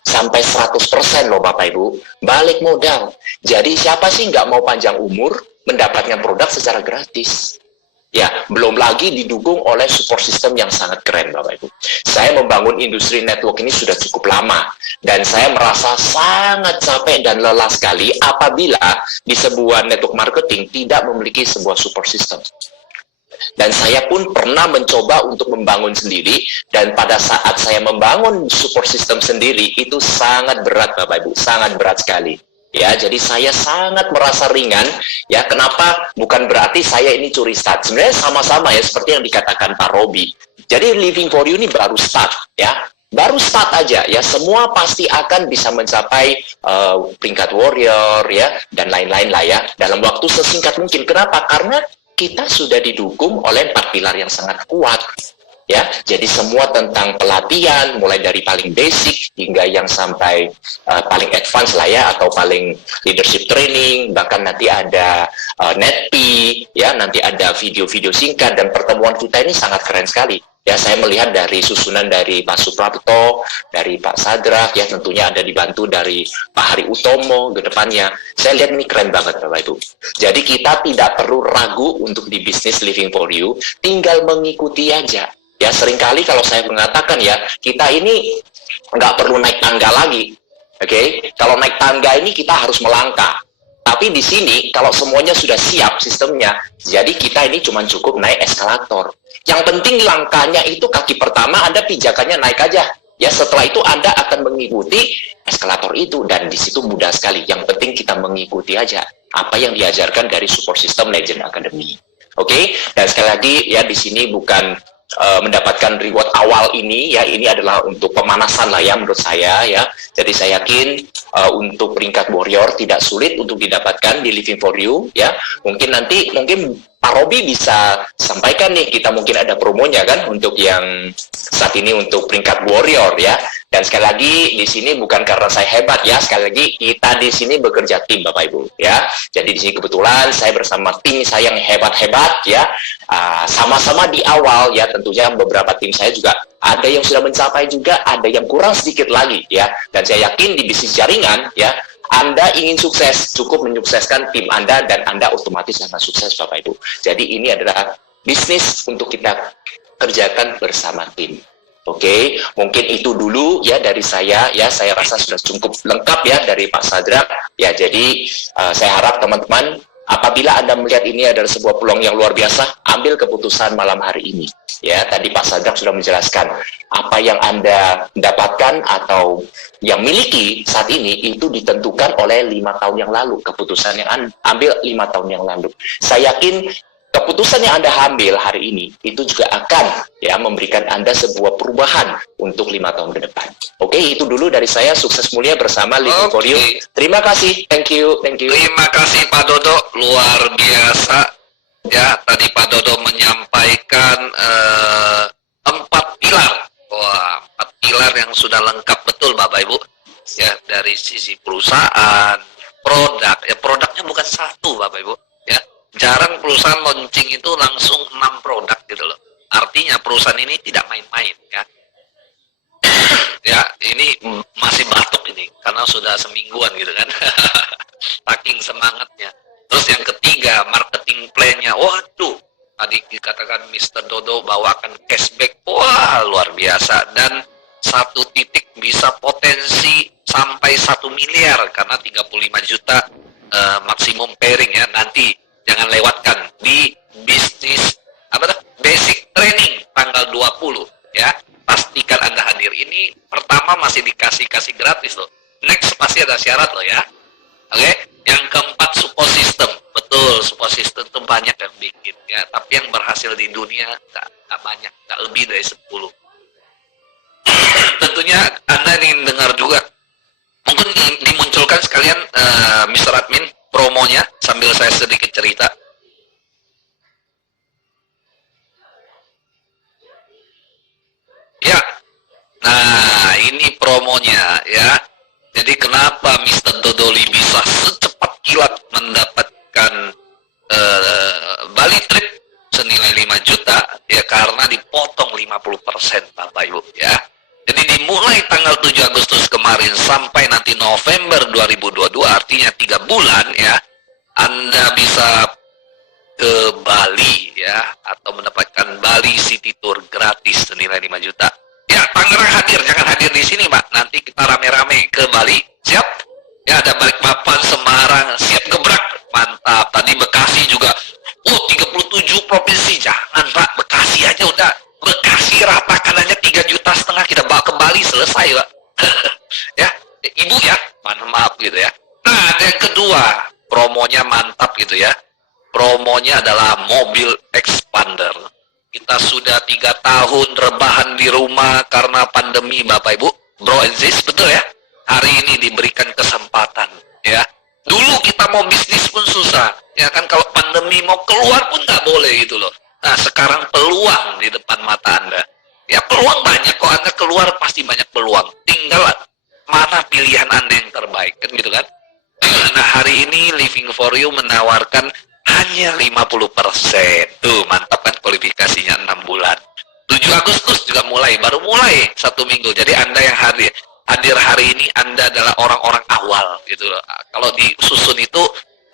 sampai 100% loh Bapak Ibu, balik modal. Jadi siapa sih nggak mau panjang umur mendapatkan produk secara gratis? Ya, belum lagi didukung oleh support system yang sangat keren Bapak Ibu. Saya membangun industri network ini sudah cukup lama, dan saya merasa sangat capek dan lelah sekali apabila di sebuah network marketing tidak memiliki sebuah support system. Dan saya pun pernah mencoba untuk membangun sendiri, dan pada saat saya membangun support system sendiri, itu sangat berat Bapak Ibu, sangat berat sekali. Ya, jadi saya sangat merasa ringan. Ya, kenapa? Bukan berarti saya ini curi start. Sebenarnya sama-sama ya, seperti yang dikatakan Pak Robi. Jadi Living for You ini baru start, ya. baru start aja ya, semua pasti akan bisa mencapai peringkat warrior ya dan lain-lain lah ya dalam waktu sesingkat mungkin. Kenapa? Karena kita sudah didukung oleh 4 pilar yang sangat kuat. Ya, jadi semua tentang pelatihan, mulai dari paling basic hingga yang sampai paling advance lah ya, atau paling leadership training, bahkan nanti ada netpi, ya, nanti ada video-video singkat, dan pertemuan kita ini sangat keren sekali. Ya, saya melihat dari susunan dari Pak Suprapto, dari Pak Sadrak, ya tentunya ada dibantu dari Pak Hari Utomo ke depannya. Saya lihat ini keren banget Bapak Ibu. Jadi kita tidak perlu ragu untuk di bisnis Living for You, tinggal mengikuti aja. Ya, seringkali kalau saya mengatakan ya, kita ini nggak perlu naik tangga lagi. Oke? Kalau naik tangga ini kita harus melangkah. Tapi di sini, kalau semuanya sudah siap sistemnya, jadi kita ini cuma cukup naik eskalator. Yang penting langkahnya itu kaki pertama Anda pijakannya naik aja. Ya, setelah itu Anda akan mengikuti eskalator itu. Dan di situ mudah sekali. Yang penting kita mengikuti aja apa yang diajarkan dari support system Legend Academy. Oke? Dan sekali lagi, ya di sini bukan mendapatkan reward awal ini ya, ini adalah untuk pemanasan lah ya menurut saya ya. Jadi saya yakin untuk peringkat warrior tidak sulit untuk didapatkan di Living for You ya. Mungkin Pak Robi bisa sampaikan nih, kita mungkin ada promonya kan untuk yang saat ini untuk peringkat warrior ya. Dan sekali lagi di sini bukan karena saya hebat ya, sekali lagi kita di sini bekerja tim Bapak Ibu ya. Jadi di sini kebetulan saya bersama tim saya yang hebat-hebat ya. Sama-sama di awal ya, tentunya beberapa tim saya juga ada yang sudah mencapai juga, ada yang kurang sedikit lagi ya. Dan saya yakin di bisnis jaringan ya, Anda ingin sukses, cukup menyukseskan tim Anda dan Anda otomatis akan sukses Bapak Ibu. Jadi ini adalah bisnis untuk kita kerjakan bersama tim. Oke, mungkin itu dulu ya dari saya ya. Saya rasa sudah cukup lengkap ya dari Pak Sadrak. Ya, jadi saya harap teman-teman apabila Anda melihat ini adalah sebuah peluang yang luar biasa, ambil keputusan malam hari ini. Ya, tadi Pak Sadrak sudah menjelaskan apa yang Anda dapatkan atau yang miliki saat ini itu ditentukan oleh 5 tahun yang lalu. Keputusan yang ambil 5 tahun yang lalu. Saya yakin keputusan yang Anda ambil hari ini itu juga akan ya memberikan Anda sebuah perubahan untuk 5 tahun ke depan. Oke, itu dulu dari saya. Sukses mulia bersama Living for You. Terima kasih. Thank you. Terima kasih Pak Dodo, luar biasa. Ya, tadi Pak Dodo menyampaikan 4 pilar. Wah, 4 pilar yang sudah lengkap betul Bapak Ibu. Ya, dari sisi perusahaan, produk. Ya, produknya bukan satu Bapak Ibu. Ya, jarang perusahaan launching itu langsung 6 produk gitu loh. Artinya perusahaan ini tidak main-main ya. Ya, ini masih batuk ini karena sudah semingguan gitu kan. Saking semangatnya. Terus yang ketiga, marketing plan-nya. Waduh, tadi dikatakan Mr. Dodo bawakan cashback. Wah, luar biasa. Dan 1 titik bisa potensi sampai 1 miliar karena 35 juta maksimum pairing ya. Nanti jangan lewatkan di bisnis basic training tanggal 20 ya. Pastikan Anda hadir. Ini pertama masih dikasih gratis loh. Next pasti ada syarat loh ya. Oke. Yang keempat, support system. Betul, support system itu banyak yang bikin ya. Tapi yang berhasil di dunia nggak banyak, nggak lebih dari 10. Tentunya Anda ingin dengar juga. Mungkin dimunculkan sekalian Mr. Admin promonya sambil saya sedikit cerita. Ya, nah ini promonya ya. Jadi kenapa Mr. Dodoli bisa secepat kilat mendapatkan Bali trip senilai 5 juta ya, karena dipotong 50% Bapak Ibu ya. Jadi dimulai tanggal 7 Agustus kemarin sampai nanti November 2022, artinya 3 bulan ya, Anda bisa ke Bali ya, atau mendapatkan Bali City Tour gratis senilai 5 juta. Ya, Tangerang hadir, jangan hadir di sini Pak. Nanti kita rame-rame ke Bali. Siap? Ya, ada Balikpapan, Semarang, siap gebrak. Mantap. Tadi Bekasi juga. 37 provinsi. Jangan Pak, Bekasi aja udah. Bekasi ratakan aja 3,5 juta kita bawa ke Bali, selesai Pak. Ya, Ibu ya, maaf gitu ya. Nah, yang kedua, promonya mantap gitu ya. Promonya adalah mobil expander. Kita kita sudah 3 tahun rebahan di rumah karena pandemi, Bapak Ibu, bro and sis, betul ya? Hari ini diberikan kesempatan, ya. Dulu kita mau bisnis pun susah, ya kan? Kalau pandemi mau keluar pun nggak boleh gitu loh. Nah, sekarang peluang di depan mata Anda. Ya, peluang banyak kok. Anda keluar pasti banyak peluang. Tinggal mana pilihan Anda yang terbaik, kan gitu kan? Nah, hari ini Living for You menawarkan hanya 50%. Tuh, mantap kan, kualifikasinya 6 bulan. 7 Agustus juga baru mulai 1 minggu. Jadi Anda yang hadir hari ini, Anda adalah orang-orang awal gitu loh. Kalau disusun itu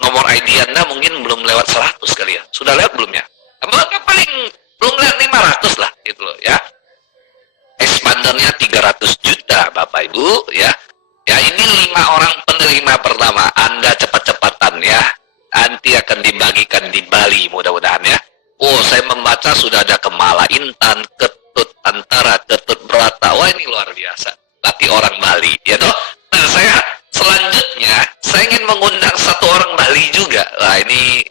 nomor ID Anda mungkin belum lewat 100 kali ya. Sudah lewat belum ya? Paling belum lewat 500 lah gitu loh ya. Expandernya 300 juta Bapak Ibu ya. Ya, ini 5 orang penerima pertama. Anda cepat-cepatan ya. Nanti akan dibagikan di Bali mudah-mudahan ya. Oh, saya membaca sudah ada Kemala Intan, Ketut Antara, Ketut Berata. Wah, ini luar biasa. Berarti orang Bali, ya toh. Nah, selanjutnya saya ingin mengundang satu orang Bali juga. Wah, ini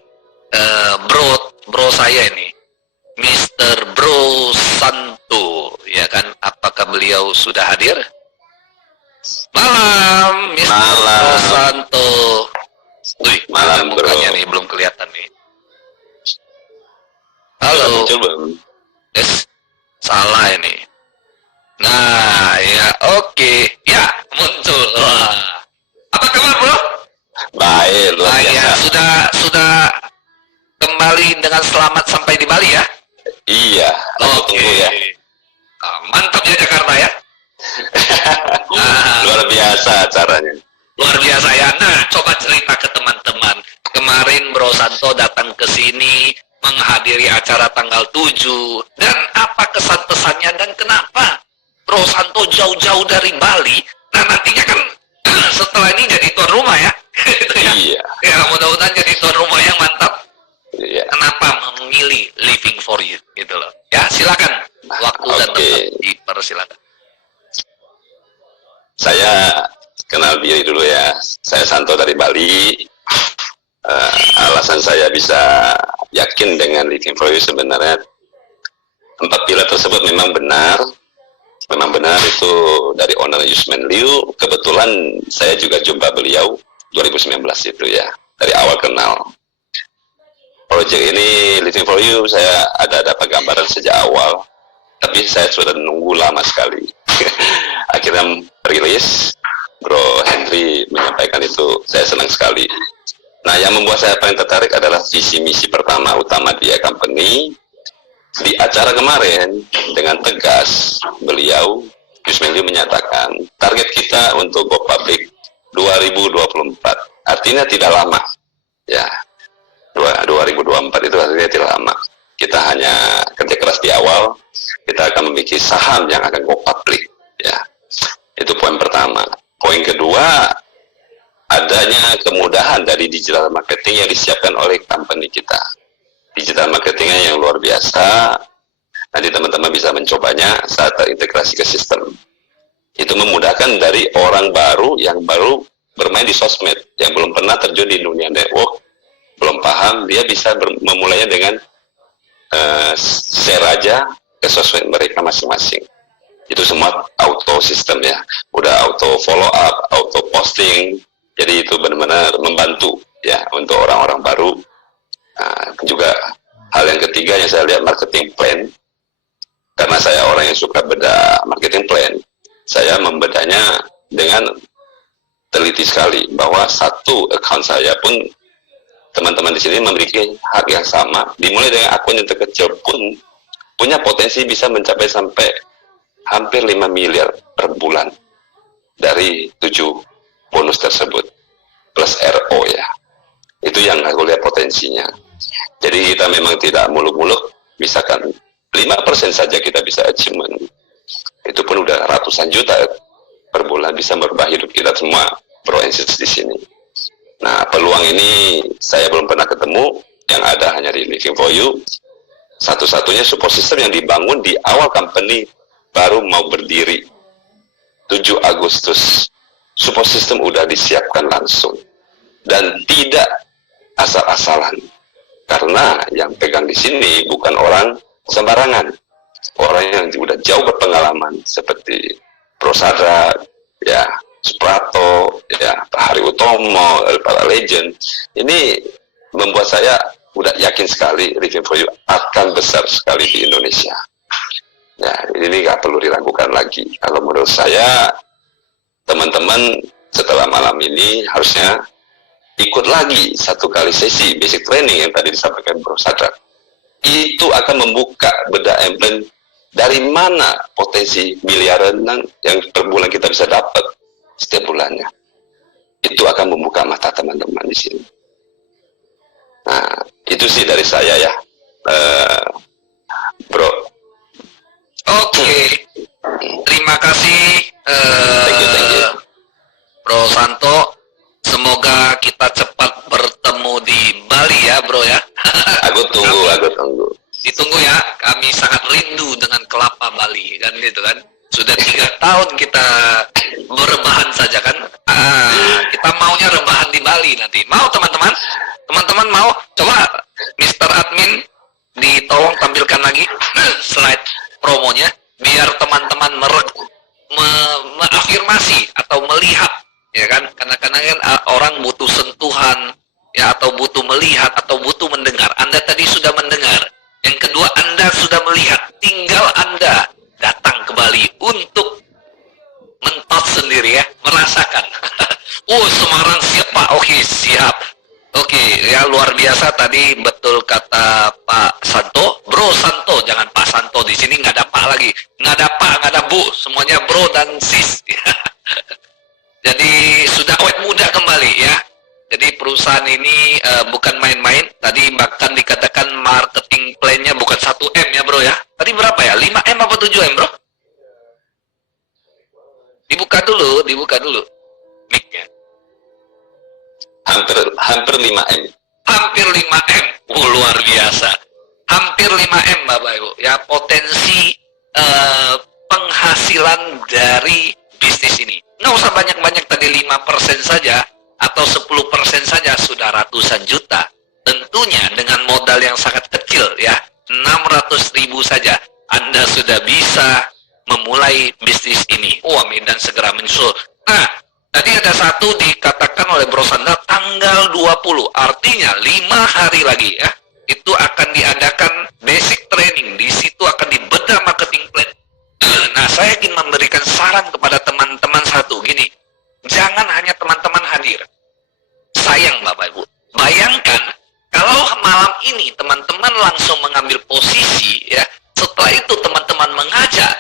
bro saya ini, Mr. Bro Santo, ya kan? Apakah beliau sudah hadir? Malam, Mr. Bro Santo. Wih, Malam, bro. mukanya nih belum kelihatan nih. Halo. Yes, salah ini. Nah, ya, oke. Ya, muncul. Wah. Apa kabar, bro? Baik, luar Nah, ya, biasa. sudah kembali dengan selamat sampai di Bali ya? Iya, aku tunggu ya. Ah, mantap ya Jakarta ya? Ah, Luar biasa acaranya. luar biasa ya. Nah, coba cerita ke teman-teman. Kemarin Bro Santo datang ke sini menghadiri acara tanggal 7. Dan apa kesan pesannya dan kenapa Bro Santo jauh-jauh dari Bali? Nah, nantinya kan setelah ini jadi tuan rumah ya. Gitu ya. Iya, Ya, mudah-mudahan jadi tuan rumah yang mantap. iya. Kenapa memilih Living for You gitu loh. Ya, silakan. Waktu dan Oke. tempat dipersilakan. Saya kenal diri dulu ya. Saya Santo dari Bali. Alasan saya bisa yakin dengan Living for You sebenarnya 4 pilar tersebut memang benar. Memang benar itu dari owner Yusman Liu. Kebetulan saya juga jumpa beliau 2019 itu ya. Dari awal kenal. Project ini Living for You saya ada dapat gambaran sejak awal. Tapi saya sudah nunggu lama sekali. Akhirnya rilis. Bro Henry menyampaikan itu, saya senang sekali. Nah, yang membuat saya paling tertarik adalah visi misi pertama utama dia company. Di acara kemarin dengan tegas beliau Yusman Liu menyatakan target kita untuk go public 2024. Artinya tidak lama. Ya. 2024 itu artinya tidak lama. Kita hanya kerja keras di awal, kita akan memiliki saham yang akan go public. Ya. Itu poin pertama. Poin kedua, adanya kemudahan dari digital marketing yang disiapkan oleh company kita. Digital marketingnya yang luar biasa. Nanti teman-teman bisa mencobanya saat terintegrasi ke sistem. Itu memudahkan dari orang baru yang baru bermain di sosmed, yang belum pernah terjun di dunia network, belum paham, dia bisa memulainya dengan share aja ke sosmed mereka masing-masing. Itu semua auto sistem ya, udah auto follow up, auto posting, jadi itu benar-benar membantu ya untuk orang-orang baru. Juga hal yang ketiga yang saya lihat marketing plan, karena saya orang yang suka beda marketing plan, saya membedanya dengan teliti sekali bahwa satu account saya pun teman-teman di sini memiliki hak yang sama, dimulai dengan akun yang terkecil pun punya potensi bisa mencapai sampai hampir 5 miliar per bulan dari 7 bonus tersebut plus RO ya. Itu yang aku lihat potensinya. Jadi kita memang tidak muluk-muluk, misalkan 5% saja kita bisa achievement. Itu pun udah ratusan juta per bulan, bisa merubah hidup kita semua pro and sis di sini. Nah, peluang ini saya belum pernah ketemu, yang ada hanya di Living for You. Satu-satunya support system yang dibangun di awal company baru mau berdiri 7 Agustus. Support system udah disiapkan langsung dan tidak asal-asalan, karena yang pegang di sini bukan orang sembarangan. Orang yang udah jauh berpengalaman seperti Bro Sadra, ya, Suprato, ya, Pak Hari Utomo, para legend, ini membuat saya udah yakin sekali Living for You akan besar sekali di Indonesia. Ya, ini nggak perlu diragukan lagi. Kalau menurut saya, teman-teman setelah malam ini harusnya ikut lagi satu kali sesi basic training yang tadi disampaikan Bro Sadra. Itu akan membuka bedah implant dari mana potensi miliaran yang per bulan kita bisa dapat setiap bulannya. Itu akan membuka mata teman-teman di sini. Nah, itu sih dari saya ya, Bro. Oke. Terima kasih Thank you. Bro Santo. Semoga kita cepat bertemu di Bali ya, Bro ya. Aku tunggu. Ditunggu ya, kami sangat rindu dengan kelapa Bali kan gitu kan. Sudah 3 tahun kita berebahan saja kan. Kita maunya rebahan di Bali nanti. Mau teman-teman? Teman-teman mau? Coba Mr. Admin ditolong tampilkan lagi slide promonya biar teman-teman mengafirmasi atau melihat ya kan. Karena kan orang butuh sentuhan ya, atau butuh melihat atau butuh mendengar. Anda tadi sudah mendengar. Yang kedua, Anda sudah melihat, tinggal Anda datang ke Bali untuk mentos sendiri ya, merasakan. Oh, Semarang siap Pak, oke siap. Oke, ya luar biasa tadi, betul kata Pak Santo, Bro Santo, jangan Pak Santo, di sini nggak ada Pak lagi, nggak ada Pak, nggak ada Bu, semuanya Bro dan Sis. Jadi sudah awet muda kembali ya. Jadi perusahaan ini bukan main-main. Tadi bahkan dikatakan marketing plan-nya bukan 1M ya Bro ya. Tadi berapa ya? 5M apa 7M Bro? Dibuka dulu mic-nya. Hampir 5M. Hampir 5M. Oh, luar biasa. Hampir 5M Bapak Ibu. Ya, potensi penghasilan dari bisnis ini. Nggak usah banyak-banyak, tadi 5% saja atau 10% saja sudah ratusan juta. Tentunya dengan modal yang sangat kecil ya, 600.000 saja Anda sudah bisa memulai bisnis ini. Amin, dan segera menyusul. Nah, tadi ada satu dikatakan oleh Bro Sandra tanggal 20, artinya 5 hari lagi ya, itu akan diadakan basic training. Di situ akan dibedah marketing plan. Nah, saya ingin memberikan saran kepada teman-teman satu gini. Jangan hanya teman-teman hadir. Sayang Bapak Ibu. Bayangkan kalau malam ini teman-teman langsung mengambil posisi ya. Setelah itu teman-teman mengajak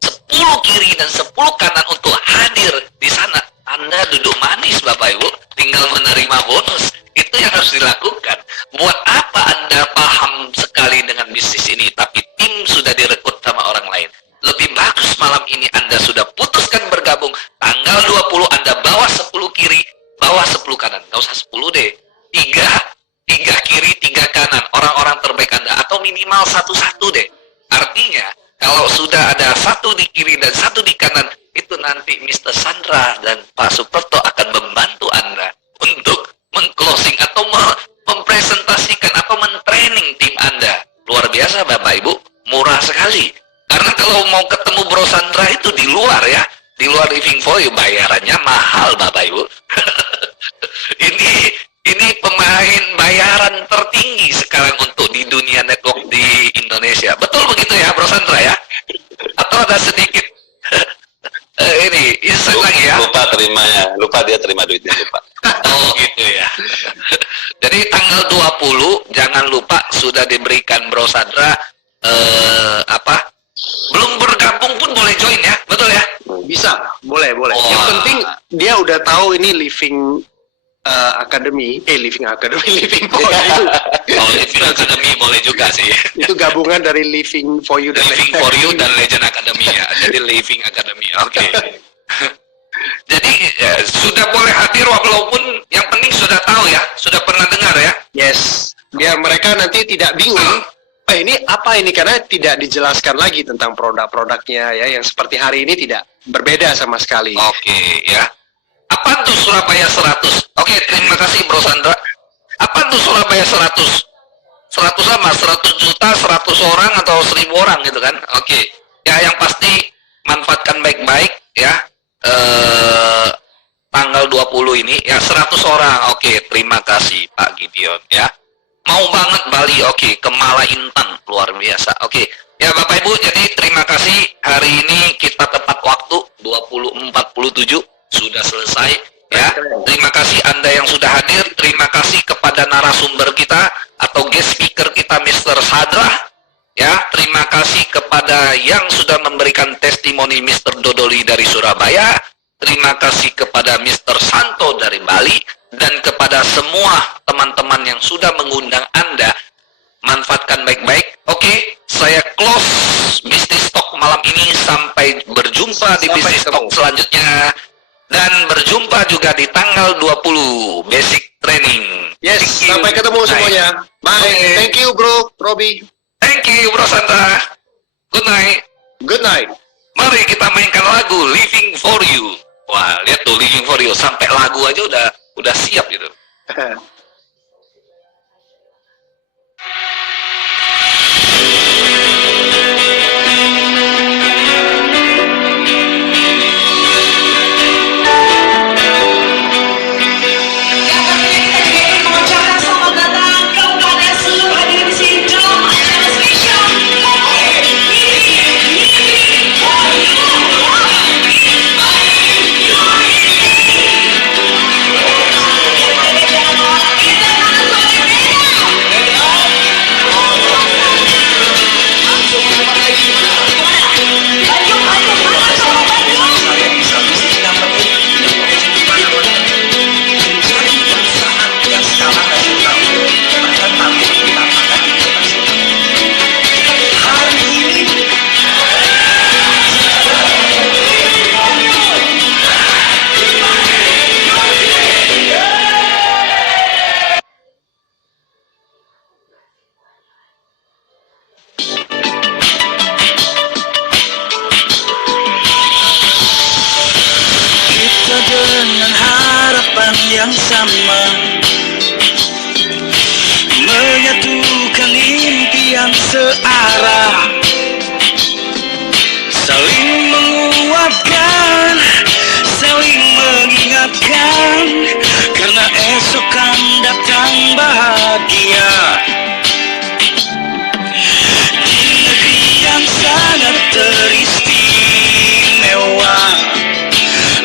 10 kiri dan 10 kanan untuk hadir di sana. Anda duduk manis Bapak Ibu, tinggal menerima bonus. Itu yang harus dilakukan. Buat apa Anda paham sekali dengan bisnis ini tapi tim sudah direkrut sama orang lain? Lebih bagus malam ini Anda sudah putuskan bergabung. Tanggal 20 Anda bawa 10 kiri, bawa 10 kanan. Nggak usah 10 deh. 3 kiri, 3 kanan. Orang-orang terbaik Anda. Atau minimal 1-1 deh. Artinya, kalau sudah ada 1 di kiri dan 1 di kanan, itu nanti Mr. Sandra dan Pak Suprapto akan membantu Anda untuk meng-closing atau mempresentasikan atau men-training tim Anda. Luar biasa Bapak Ibu. Murah sekali. Karena kalau mau ketemu Bro Sandra itu di luar ya, di luar Living for You, bayarannya mahal Bapak Ibu. ini pemain bayaran tertinggi sekarang untuk di dunia network di Indonesia. Betul begitu ya Bro Sandra ya? Atau ada sedikit ini insight lagi ya? Lupa dia terima duitnya, lupa. Oh gitu ya. Jadi tanggal 20 jangan lupa sudah diberikan Bro Sandra belum bergabung pun boleh join ya, betul ya? Bisa, boleh. Oh. Yang penting dia udah tahu ini Living Academy, Living for You. Oh, Living Academy boleh juga sih. Itu gabungan dari Living for You dan Living for You dan Legend Academy ya. Jadi Living Academy. Oke. Jadi sudah boleh hadir walaupun yang penting sudah tahu ya, sudah pernah dengar ya. Yes, biar mereka nanti tidak bingung. Ini apa ini, karena tidak dijelaskan lagi tentang produk-produknya ya, yang seperti hari ini tidak berbeda sama sekali. Oke ya. Apa tuh Surabaya 100? Oke, terima kasih Bro Sandra. Apa tuh Surabaya 100? 100 sama 100 juta, 100 orang atau 1000 orang gitu kan. Oke. Ya yang pasti manfaatkan baik-baik ya. Tanggal 20 ini ya 100 orang. Oke, terima kasih Pak Gideon ya. Mau banget Bali. Oke, ke Mala Intan luar biasa. Oke. Ya Bapak Ibu, jadi terima kasih. Hari ini kita tepat waktu 20.47 sudah selesai ya. Terima kasih Anda yang sudah hadir. Terima kasih kepada narasumber kita atau guest speaker kita Mr. Sadrah ya. Terima kasih kepada yang sudah memberikan testimoni Mr. Dodoli dari Surabaya. Terima kasih kepada Mr. Santo dari Bali dan kepada semua teman-teman yang sudah mengundang Anda. Manfaatkan baik-baik. Oke, saya close Business Talk malam ini. Sampai berjumpa di Business Talk selanjutnya. Dan berjumpa juga di tanggal 20 Basic Training. Yes, sampai ketemu semuanya. Bye. Okay. Thank you bro, Robi. Thank you Bro Sandra. Good night. Good night. Mari kita mainkan lagu Living For You. Wah, lihat tuh Living For You. Sampai lagu aja udah siap gitu. Kita dengan harapan yang sama, menyatukan impian searah, saling menguatkan, saling mengingatkan, karena esok kan datang bahagia. Di negeri yang sangat teristimewa,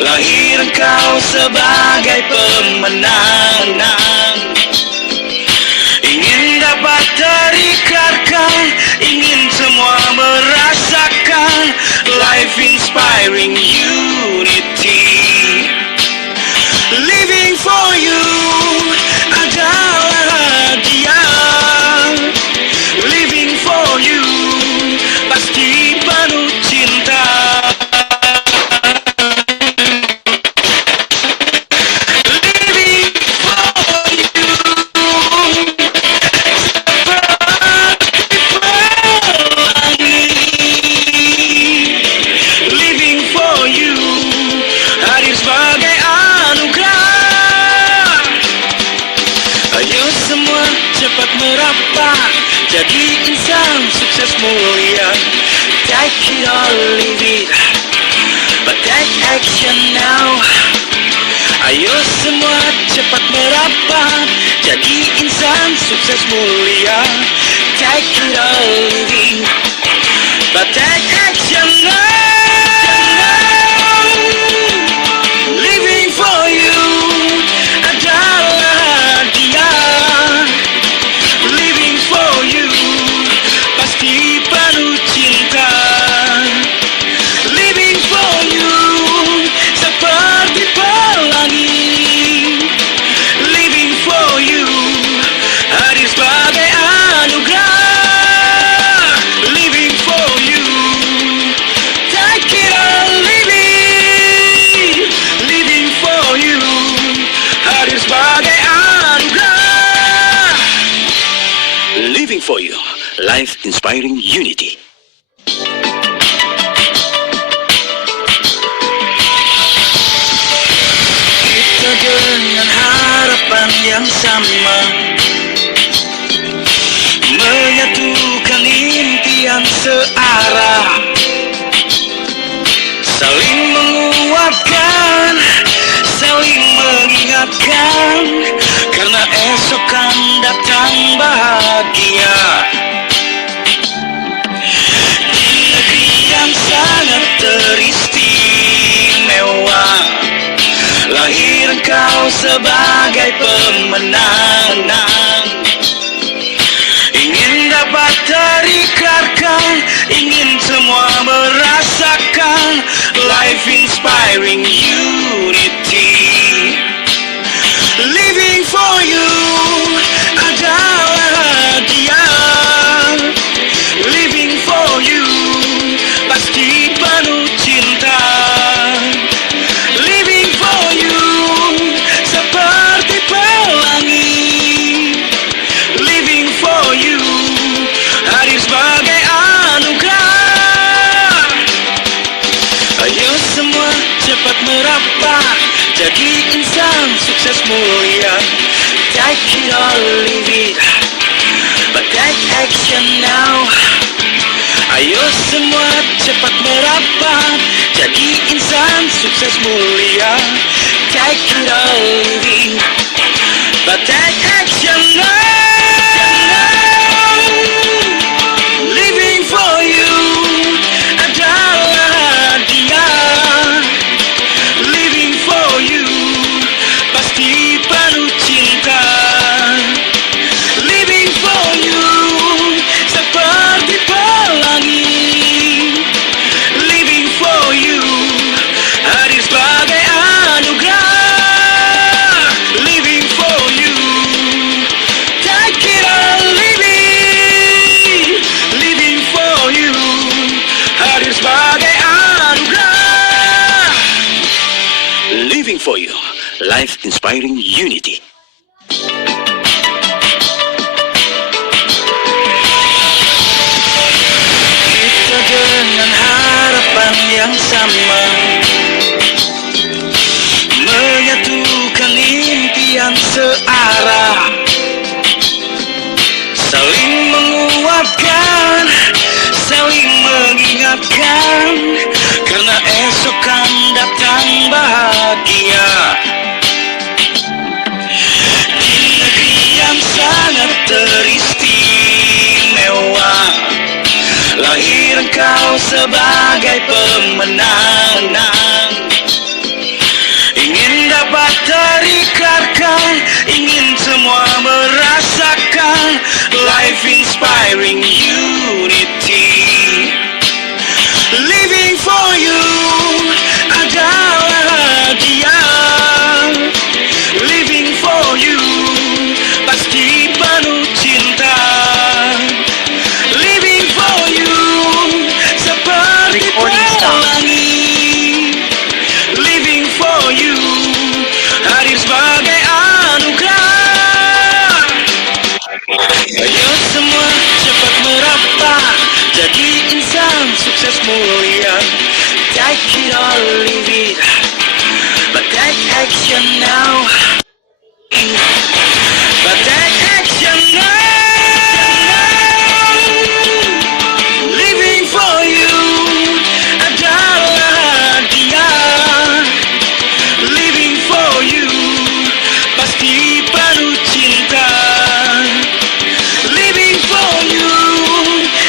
lahir engkau sebagai pemenang. Ingin dapat terikarkan, ingin semua merasakan life inspiring unity. Living for you adalah dia. Living for you pasti penuh cinta. Jadi insan sukses mulia. Take it or leave it, but take action now. Ayo semua cepat merapat, jadi insan sukses mulia. Take it or leave it, but take action now. Living for you adalah dia. Living for you pasti penuh cinta. Living for you seperti pelangi. Living for you hadir sebagai anugerah. Living for you, take it or leave it. Living for you hadir sebagai anugerah. Living for you, life inspiring unity. Kita dengan harapan yang sama, sebagai pemenang. Ingin dapat terikarkan, ingin semua merasakan life inspiring unity. Living for you adalah dia. Living for you pasti penuh cinta. Living for you seperti pelangi. Living for you hadir sebagai anugerah. Ayo semua cepat merapat jadi insan sukses mulia. Take it or leave it, but take action now. Ayo semua cepat merapat jadi insan sukses mulia. Take it or leave it, but take action now. Living for you adalah dia. Living for you pasti penuh cinta. Living for you seperti pelangi. Living for you hadir sebagai anugerah. Living for you, take it or leave it. Living for you hadir sebagai anugerah. Living for you, life inspiring unity. Kita dengan harapan yang sama, menyatukan impian searah, saling menguatkan, saling mengingatkan, karena esok kan datang bahagia. Di negeri yang sangat teristimewa, lahir engkau sebagai pemenang. Ingin dapat terikarkan, ingin semua merasakan life inspiring unity. Living for you adalah dia. Living for you pasti penuh cinta. Living for you seperti Recording stop. pelangi. Living for you hadir sebagai anugerah. Ayo semua cepat merapat jadi insan sukses mulia. Take it or leave it, but take action now. But take action now. Living for you adalah dia. Living for you pasti penuh cinta. Living for you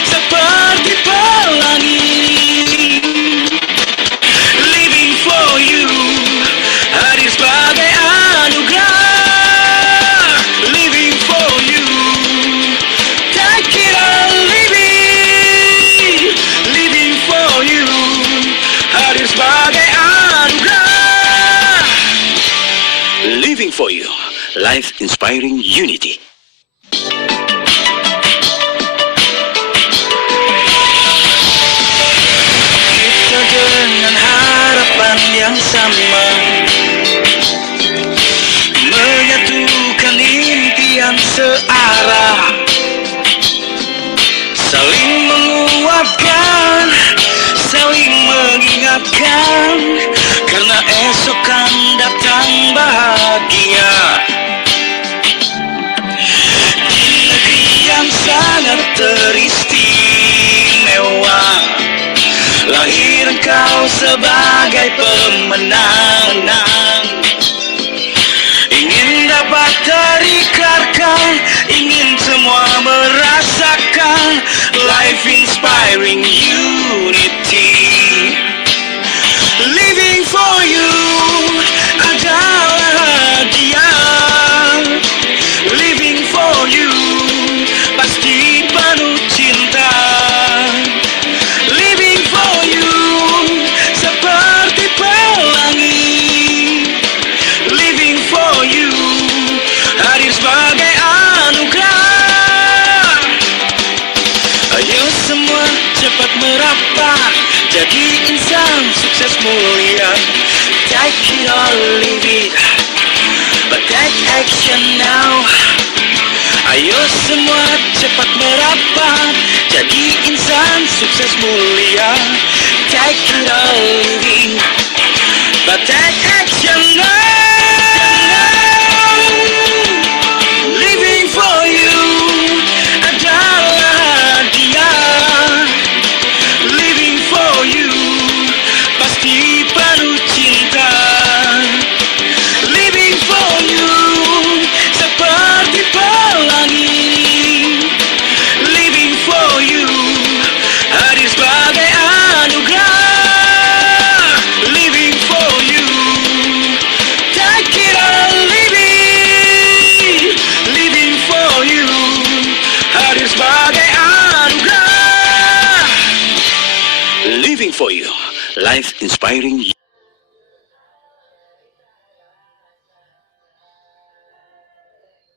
seperti pelangi. Living for you hadir sebagai anugerah. Living for you, take it or leave it. Living for you hadir sebagai anugerah. Living for you, life inspiring unity. Kita dengan harapan yang sama, menyatukan impian searah, saling menguatkan, saling mengingatkan, karena esok kan datang bahagia. Di negeri yang sangat teristimewa, lahir engkau sebagai pemenang. Ingin dapat terikarkan, ingin semua merasakan life inspiring unity. Living for you adalah dia. take it or leave it, but take action now. Ayo semua cepat merapat, jadi insan sukses mulia. Take it or leave it, but take action now. Living for you adalah dia. Living for you pasti penuh cinta. Living for you seperti pelangi. Living for you hadir sebagai anugerah. Living for you, take it or leave it. Living for you hadir sebagai anugerah. Living for you, life inspiring you.